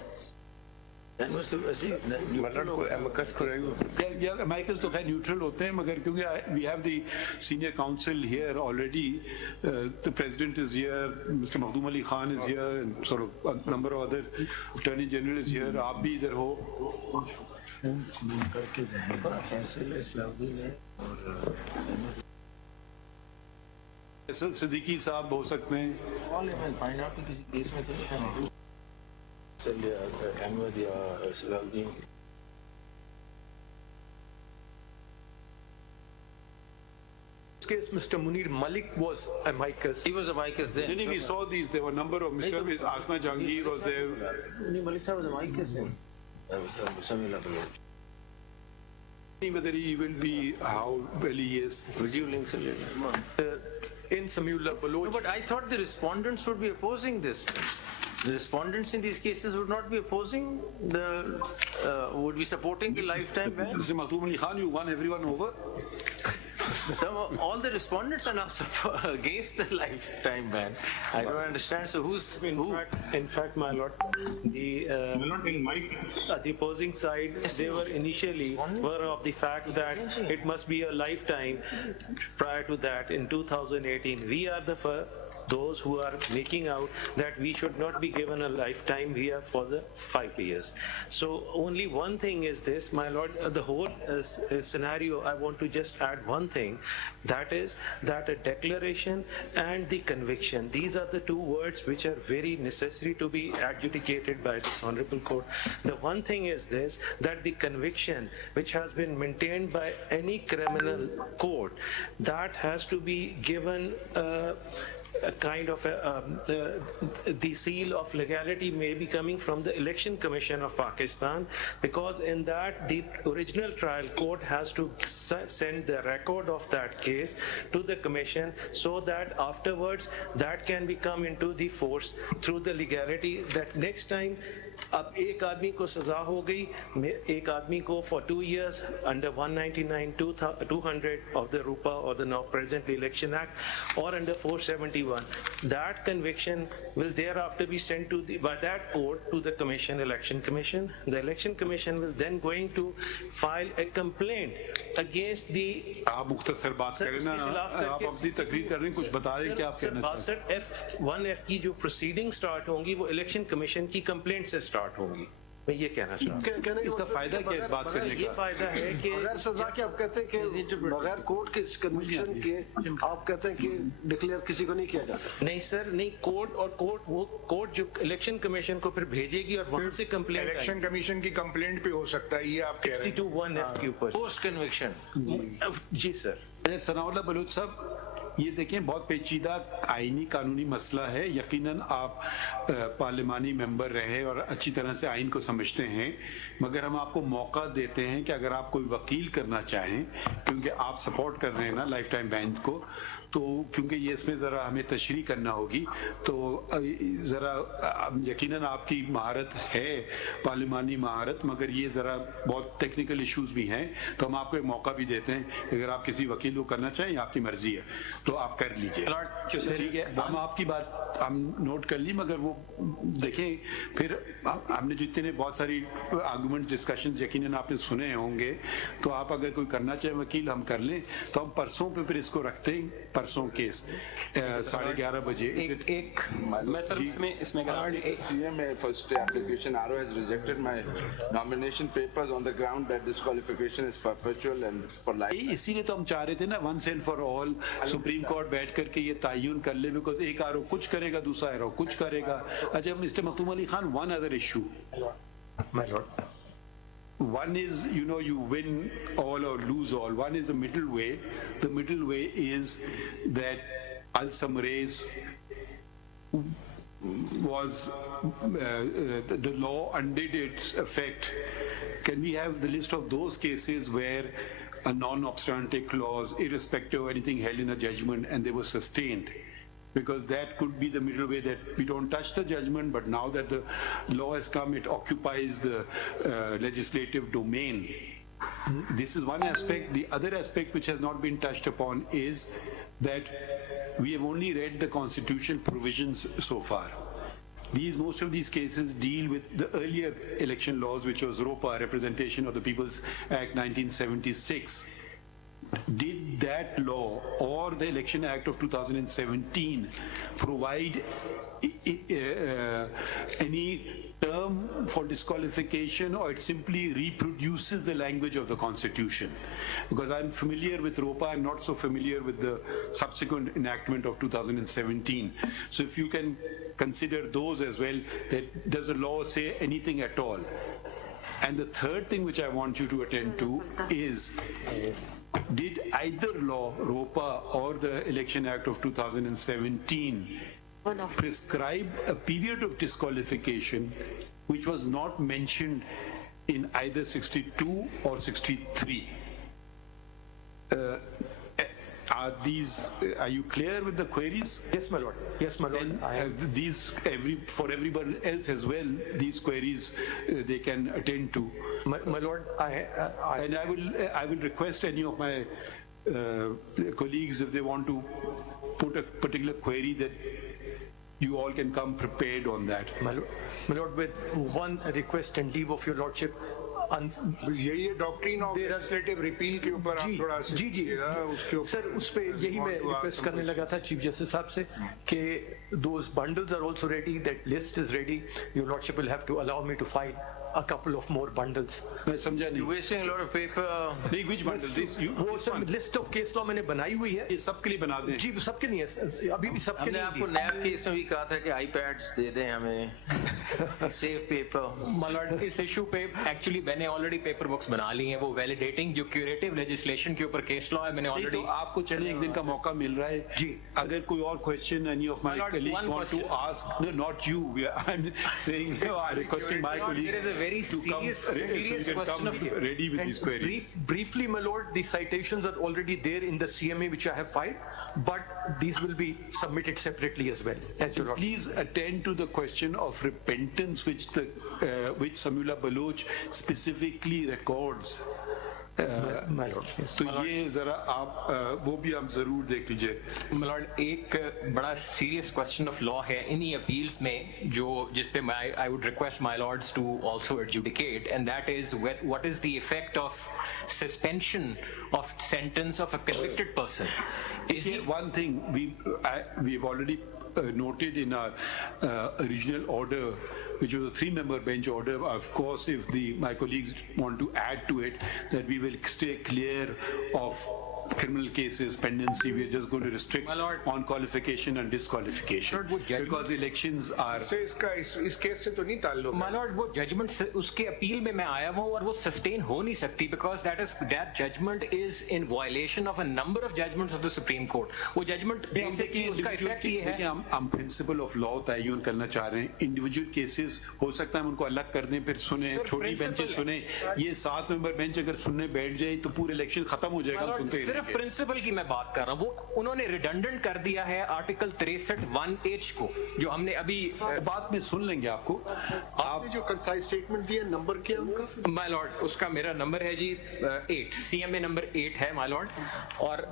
مائیکل تو خیر نیوٹرل ہوتے ہیں، مگر کیونکہ we have the senior counsel here already, the president is here, Mr. Makhdoom Ali Khan is here, and sort of a number of other attorney general is here. آپ بھی ادھر ہو. صدیقی صاحب ہو سکتے ہیں. case, Mr. Munir Malik was amicus. He was amicus then. No, we saw these. There were a number of Mr. Asma Jahangir was there. Munir Malik sir was amicus then. Whether he will be, how well he is. Would you link In Samula Baloch. No, but I thought the respondents would be opposing this. The respondents in these cases would not be opposing would be supporting the lifetime ban. Mr. Maktoum Ali Khan, you won everyone over. So all the respondents are now against the lifetime ban. I don't understand. So who? In fact, my lord, the opposing side, they were initially were of the fact that it must be a lifetime. Prior to that, in 2018, we are those who are making out that we should not be given a lifetime here for the 5 years. So only one thing is this, my lord, the whole scenario, I want to just add one thing, that is that a declaration and the conviction, these are the 2 words which are very necessary to be adjudicated by this honorable court. The one thing is this, that the conviction which has been maintained by any criminal court, that has to be given a kind of the seal of legality may be coming from the Election Commission of Pakistan, because in that the original trial court has to send the record of that case to the commission, so that afterwards that can be come into the force through the legality, that next time اب ایک آدمی کو سزا ہو گئی، ایک آدمی کو for 2 years under 199/200 of the RUPA or the now present Election Act, or under 471, that conviction will thereafter be sent to by that court to the commission, Election Commission. The Election Commission will then going to file a complaint against the. آپ مختصر بات کریں نا، آپ اپنی تقریر کر رہے ہیں، کچھ بتا رہے ہیں کہ آپ کہنا چاہتے ہیں. 62F کی جو پروسیڈنگ سٹارٹ ہوں گی وہ الیکشن کمیشن کی کمپلینٹ سے سٹارٹ ہوں گی. میں یہ کہنا چاہتا ہوں اس کا فائدہ کیا اس بات کرنے کا؟ یہ فائدہ ہے کہ بغیر سزا کے آپ کہتے ہیں کہ بغیر کورٹ کے کنوکشن کے آپ کہتے ہیں کہ ڈکلیئر کسی کو نہیں کیا جا سکتا. نہیں سر، نہیں، کورٹ اور وہ کورٹ جو الیکشن کمیشن کو پھر بھیجے گی اور وہاں سے کمپلینٹ الیکشن کمیشن کی کمپلینٹ پہ ہو سکتا ہے. یہ آپ کہہ رہے ہیں 62(1)(f) کے اوپر پوسٹ کنوکشن. جی سر. ثناء اللہ بلوچ صاحب، یہ دیکھیں بہت پیچیدہ آئینی قانونی مسئلہ ہے. یقیناً آپ پارلیمانی ممبر رہے اور اچھی طرح سے آئین کو سمجھتے ہیں، مگر ہم آپ کو موقع دیتے ہیں کہ اگر آپ کوئی وکیل کرنا چاہیں، کیونکہ آپ سپورٹ کر رہے ہیں نا لائف ٹائم بین کو، تو کیونکہ یہ اس میں ذرا ہمیں تشریح کرنا ہوگی، تو ذرا یقیناً آپ کی مہارت ہے پارلیمانی مہارت، مگر یہ ذرا بہت ٹیکنیکل ایشوز بھی ہیں، تو ہم آپ کو ایک موقع بھی دیتے ہیں. اگر آپ کسی وکیل کو کرنا چاہیں آپ کی مرضی ہے. तो आप कर लीजिए। ठीक है, हम आपकी बात हम नोट कर ली, मगर वो देखें फिर हमने जितने बहुत सारी आर्गुमेंट डिस्कशन यकीनन आपने सुने होंगे, तो आप अगर कोई करना चाहे वकील हम कर लें, तो हम परसों पे फिर इसको रखते हैं, परसों केस 11:30 बजे। मैं सर इसमें first application RO has rejected my nomination papers on the ground that disqualification is perpetual and for life. इसीलिए तो हम चाह रहे थे ना once and for all supreme court बैठ करके ये तायुन कर ले, बिकॉज एक आरो कुछ करेगा, दूसरा आरो कुछ करेगा। अच्छा mister Makhdoom Ali Khan, one other issue. My lord. One is, you win all or lose all. One is the middle way. The middle way is that Al-Samrez was, the law undid its effect. Can we have the list of those cases where a non-obstante clause, irrespective of anything held in a judgment, and they were sustained? Because that could be the middle way, that we don't touch the judgment, but now that the law has come, it occupies the legislative domain. This is one aspect. The other aspect which has not been touched upon is that we have only read the constitutional provisions so far. Most of these cases deal with the earlier election laws, which was ROPA, Representation of the People's Act 1976. Did that law or the Election Act of 2017 provide any term for disqualification, or it simply reproduces the language of the Constitution? Because I'm familiar with ROPA, I'm not so familiar with the subsequent enactment of 2017. So if you can consider those as well, that does the law say anything at all? And the third thing which I want you to attend to is, did either law, ROPA or the Election Act of 2017, prescribe a period of disqualification which was not mentioned in either 62 or 63? Are you clear with the queries? Yes, my lord. Yes, my lord. And for everybody else as well, these queries they can attend to. My lord, and I will request any of my colleagues, if they want to put a particular query, that you all can come prepared on that. My lord, with one request and leave of your lordship. यही doctrine of legislative repeal के ऊपर आप थोड़ा जी sir, उस पे यही मैं request करने लगा था चीफ जस्टिस साहब से कि those bundles are also ready, that list is ready. Your lordship will have to allow me to file a couple of more bundles. मैं समझा नहीं. You're wasting a lot of paper. नहीं, which bundles? वो sir list of case law मैंने बनाई हुई है. ये सबके लिए बना दें. जी सबके नहीं है, अभी भी सबके नहीं. हमने आपको नैब केस में भी कहा था कि iPads दे दें हमें. Save paper. My lord, इस इशू पे एक्चुअली मैंने ऑलरेडी पेपर बुक्स बना ली हैं. वो वैलिडेटिंग जो क्यूरेटिव लेजिस्लेशन के ऊपर केस लॉ है, मैंने ऑलरेडी. तो आपको चले एक दिन का मौका मिल रहा है जी. अगर कोई और question any of my colleagues want to ask, no, not you, I'm saying, I'm requesting my colleagues to come ready with these queries. Briefly, my lord, the citations are already there in the CMA which I have filed, but these will be submitted separately as well. Please attend to the question of repentance, which Samula Baloch specifically records. My lord, yes. तो ये जरा आप वो भी आप जरूर देख लीजिए. My lord, एक बड़ा serious question of law है इन्हीं appeals में जो जिस पे I would request my lords to also adjudicate, and that is what is the effect of suspension of sentence of a convicted person. Is it one thing we've already noted in our original order, which was a 3-member bench order. Of course, if my colleagues want to add to it, that we will stay clear of criminal cases, pendency. We are just going to restrict on qualification and disqualification, because elections are. इस case से तो नहीं ताल्लुक. My lord, वो judgment उसके appeal में मैं आया हूँ और वो sustain हो नहीं सकती, because that judgment is in violation of a number of judgments of the Supreme Court. वो judgment basically उसका effect ये है. हम principle of law तय्युन करना चाह रहे हैं. Individual cases हो सकता है हम उनको अलग कर दें, फिर सुने, छोटी बेंचेस सुने. ये 7 member bench अगर सुनने बैठ जाए तो पूरे इलेक्शन खत्म हो जाएगा. हम सुनते हैं. सिर्फ प्रिंसिपल की मैं बात कर रहा हूँ, वो उन्होंने रिडंडेंट कर दिया है आर्टिकल 63(1)(h) को, जो हमने अभी बात में सुन लेंगे आपको। आपने जो कंसाइज स्टेटमेंट दिया, नंबर क्या उनका? माय लॉर्ड, उसका मेरा नंबर है जी 8, CMA नंबर 8 है माय लॉर्ड। और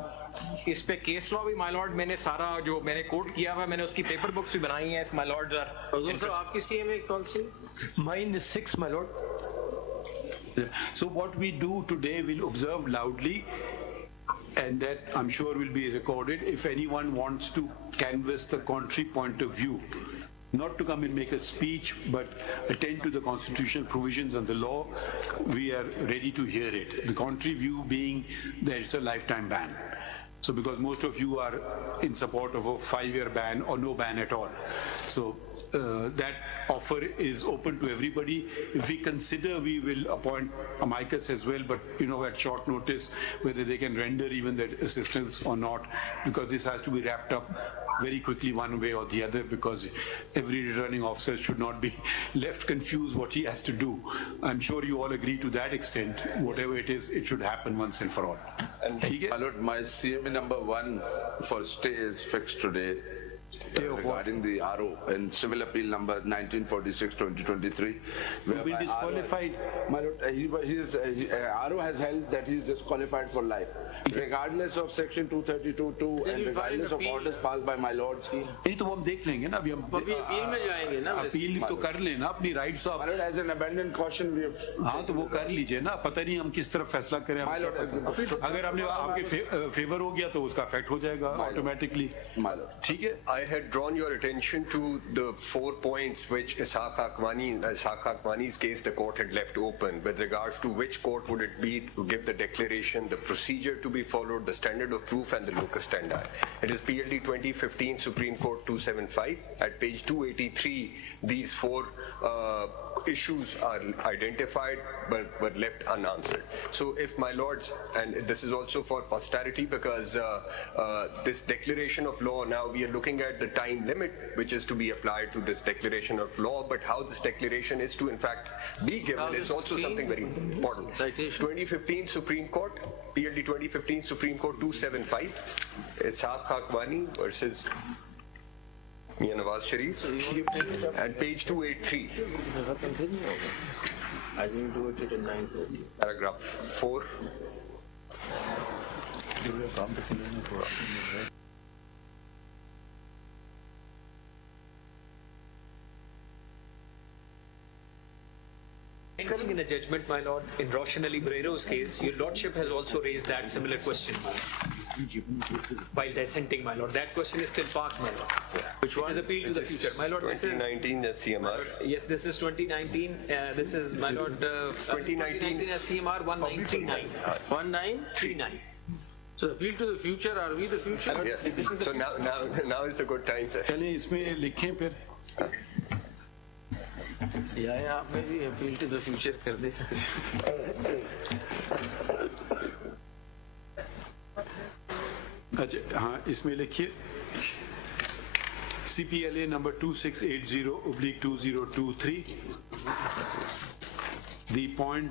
इस पे केस लॉ भी माय लॉर्ड मैंने सारा जो मैंने कोट किया हुआ, मैंने उसकी पेपर बुक्स भी बनाई हैं माय लॉर्ड। आपकी CMA कौन सी? Mine is 6, my lord. So what we do today, we'll observe loudly, and that I'm sure will be recorded. If anyone wants to canvass the contrary point of view, not to come and make a speech, but attend to the constitutional provisions and the law, we are ready to hear it. The contrary view being that it's a lifetime ban. So because most of you are in support of a 5-year ban or no ban at all. So that offer is open to everybody. If we consider, we will appoint amicus as well, but at short notice, whether they can render even that assistance or not, because this has to be wrapped up very quickly one way or the other, because every returning officer should not be left confused what he has to do. I'm sure you all agree to that extent. Whatever it is, it should happen once and for all. And my CMA number 1 for stay is fixed today. Regarding the RO in civil appeal number 1946/2023, will be disqualified. My lord, RO has held that he is disqualified for life, regardless of section 232(2) and regardless of orders passed by my lord. नहीं तो हम देख लेंगे ना, अभी हम appeal में जाएंगे ना, अपील तो कर लेना अपनी rights of. My lord, as an abandoned caution, we have. हाँ तो वो कर लीजिए ना, पता नहीं हम किस तरफ फैसला करें। अगर हमने आपके फेवर हो गया तो उसका इफेक्ट हो जाएगा ऑटोमेटिकली। ठीक है। I had drawn your attention to the 4 points which Ishaq Akwani's case the court had left open with regards to which court would it be to give the declaration, the procedure to be followed, the standard of proof and the locus standi. It is PLD 2015 Supreme Court 275 at page 283. These 4 issues are identified but were left unanswered. So if my lords, and this is also for posterity because this declaration of law, now we are looking at the time limit which is to be applied to this declaration of law, but how this declaration is to in fact be given is also something very important. 2015 Supreme Court, PLD 2015 Supreme Court 275, Ishaq Akwani versus Mia Nawaz Sharif, and page 283. I didn't do it in 9:30. Paragraph 4. In a judgment, my lord, in Roshan Ali Brero's case, your lordship has also raised that similar question while dissenting, my lord. That question is still parked, my lord. Which one? It is appeal to the future, my lord. 2019 CMR. Yes, this is 2019. This is, my lord, 2019 CMR 1939. 1939. So appeal to the future. Are we the future? Yes. So now is a good time, sir. चलिए इसमें लिखें फिर। या आप में भी appeal to the future कर दे। अच्छा हाँ, इसमें लिखिए CPLA number 2680/2023. The point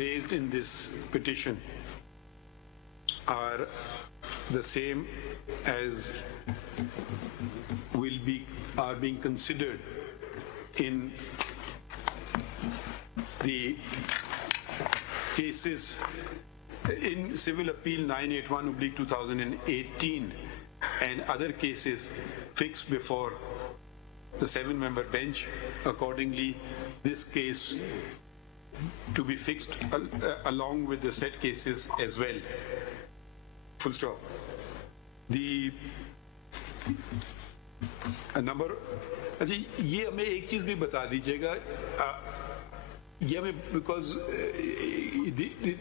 raised in this petition are the same as are being considered in the cases in Civil Appeal 981/2018 and other cases fixed before the 7-member bench. Accordingly, this case to be fixed along with the said cases as well. Full stop. The number. अच्छा ये हमें एक चीज भी बता दीजिएगा, ये हमें because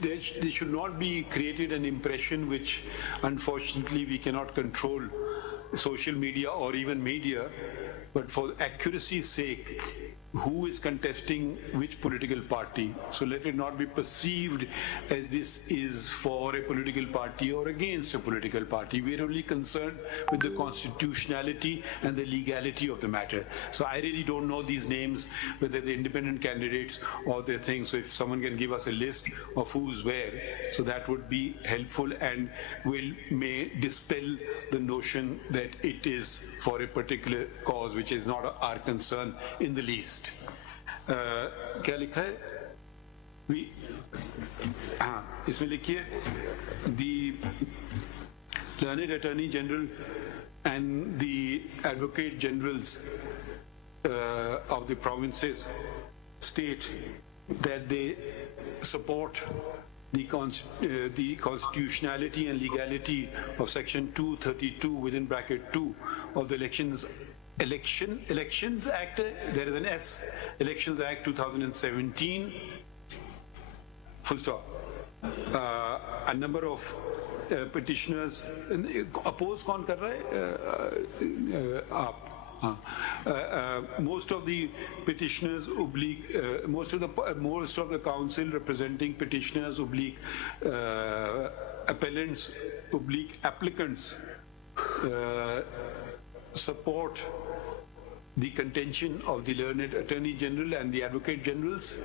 there should not be created an impression which unfortunately we cannot control, social media or even media, but for accuracy's sake who is contesting which political party. So let it not be perceived as this is for a political party or against a political party. We are only concerned with the constitutionality and the legality of the matter. So I really don't know these names, whether they're independent candidates or their things. So if someone can give us a list of who's where, so that would be helpful and may dispel the notion that it is for a particular cause, which is not our concern in the least. क्या लिखा है? हाँ, इसमें लिखिए the learned attorney general and the advocate generals of the provinces state that they support the constitutionality and legality of section 232 within bracket 2 of the Elections Act. There is an S, Elections Act 2017, full stop. A number of petitioners oppose कौन कर रहा है? आप. Most of the petitioners most of the council representing petitioners appellants applicants support the contention of the learned attorney general and the advocate generals,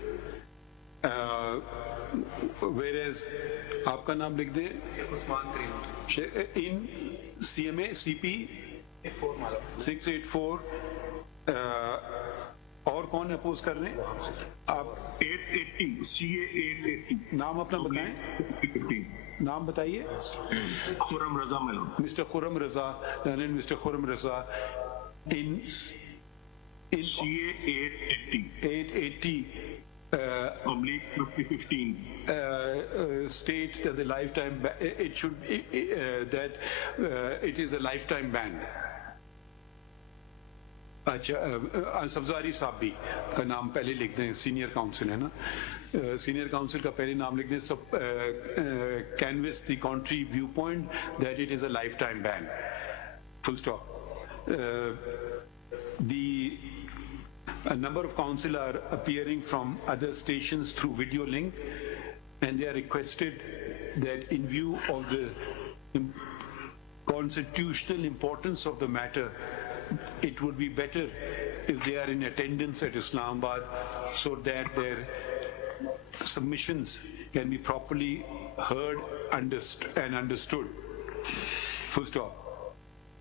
whereas आपका नाम लिख दे in CMA CP 684 और कौन अपोज कर रहे हैं? आप 880 CA 880 नाम अपना बताएं, नाम बताइए. Khurram Raza madam, mister Khurram Raza, and Mr. Khuram Raza in CA 880 oblique 2015 states that the lifetime it is a lifetime ban. अच्छा, सब्जारी साहब भी का नाम पहले लिख दें, सीनियर काउंसिल है ना, सीनियर काउंसिल का पहले नाम लिख दें, सब canvass the contrary viewpoint that it is a lifetime ban, full stop. A number of council are appearing from other stations through video link, and they are requested that in view of the constitutional importance of the matter, it would be better if they are in attendance at Islamabad so that their submissions can be properly heard and understood. Full stop.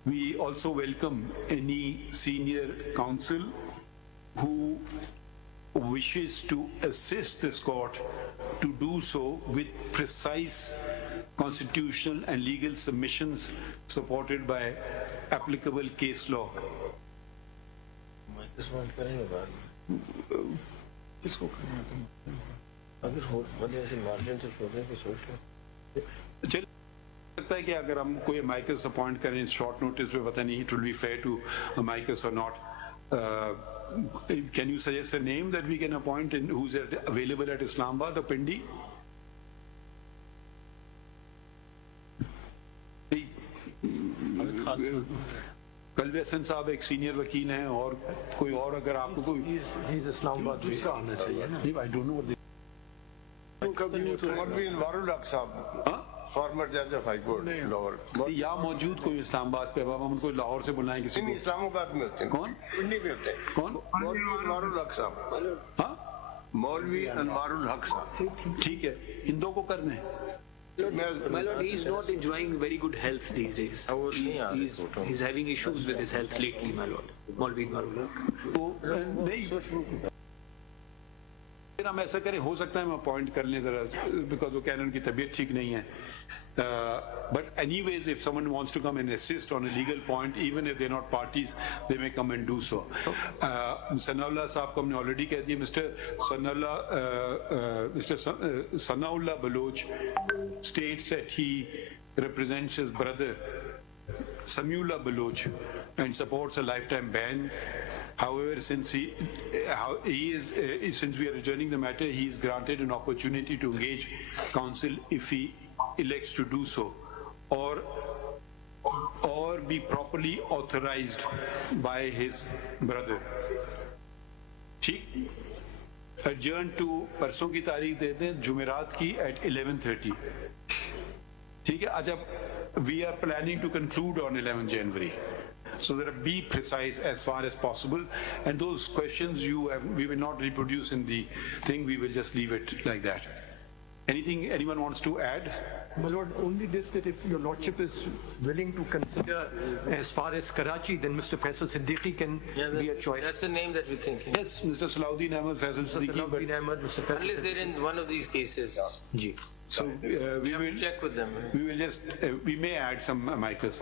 We also welcome any senior counsel who wishes to assist this court to do so with precise constitutional and legal submissions supported by applicable case law. लगता है कि अगर हम कोई माइकस appoint करें short notice पे, पता नहीं it will be fair to माइकस or not. Can you suggest a name that we can appoint and who's available at Islamabad or Pindi? Kalbe Hasan साहब एक सीनियर वकील हैं, और कोई और अगर आपको कोई इस्लामाबाद दूसरा आना चाहिए ना. I don't know what they farmer जज ऑफ हाई कोर्ट लाहौर यहाँ मौजूद कोई इस्लामाबाद पे, अब हम उनको लाहौर से बुलाएं किसी को? इस्लामाबाद में होते हैं. कौन? पिंडी में होते हैं. कौन? मौलवी अनवारुल हक साहब. हाँ, मौलवी अनवारुल हक साहब. ठीक है, इन दो को करने. My lord, he is not enjoying very good health these days. He's having issues with his health lately, my lord. Maulvi Anwarul. नहीं, फिर हम ऐसा करें, हो सकता है हम अपॉइंट कर लें जरा, बिकॉज वो कह रहे हैं उनकी तबीयत ठीक नहीं है. But anyways, if someone wants to come and assist on a legal point, even if they're not parties, they may come and do so. Sanaullah साहब को हमने already कह दिया. Mr. Sanaullah Baloch states that he represents his brother Samiullah Baloch and supports a lifetime ban. However, since since we are adjourning the matter, he is granted an opportunity to engage counsel if he elects to do so, or be properly authorized by his brother. ठीक adjourn to परसों की तारीख दे दें जुमेरात की at 11:30 ठीक है अच्छा we are planning to conclude on 11 January so that be precise as far as possible and those questions we will not reproduce in the thing we will just leave it like that. Anything anyone wants to add? My lord, only this, that if your lordship is willing to consider as far as Karachi, then Mr. Faisal Siddiqui can be a choice. That's the name that we're thinking. Yes, Mr. Salahuddin Ahmed, Faisal Siddiqui. Salahuddin Ahmed, Mr. Faisal Unless they're in one of these cases. Ji. So we will check with them. We will just we may add some Michael's.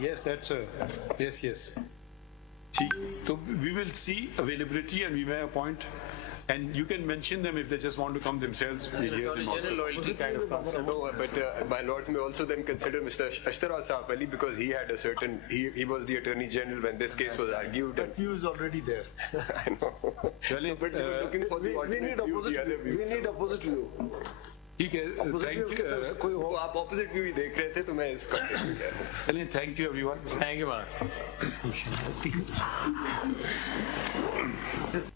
Yes, that's yes. So we will see availability and we may appoint, and you can mention them if they just want to come themselves. It's an attorney general loyalty kind of concept. No, but my lords may also then consider Mr. Ashtar Saab Ali because he had a certain he was the attorney general when this case was argued. That view is already there. I know. But we were looking for the alternate view, the other view. We need opposite view. ठीक है thank you कोई हो आप opposite view ही देख रहे थे तो मैं इस कंटेक्स्ट में चलिए thank you everyone Thank you, man.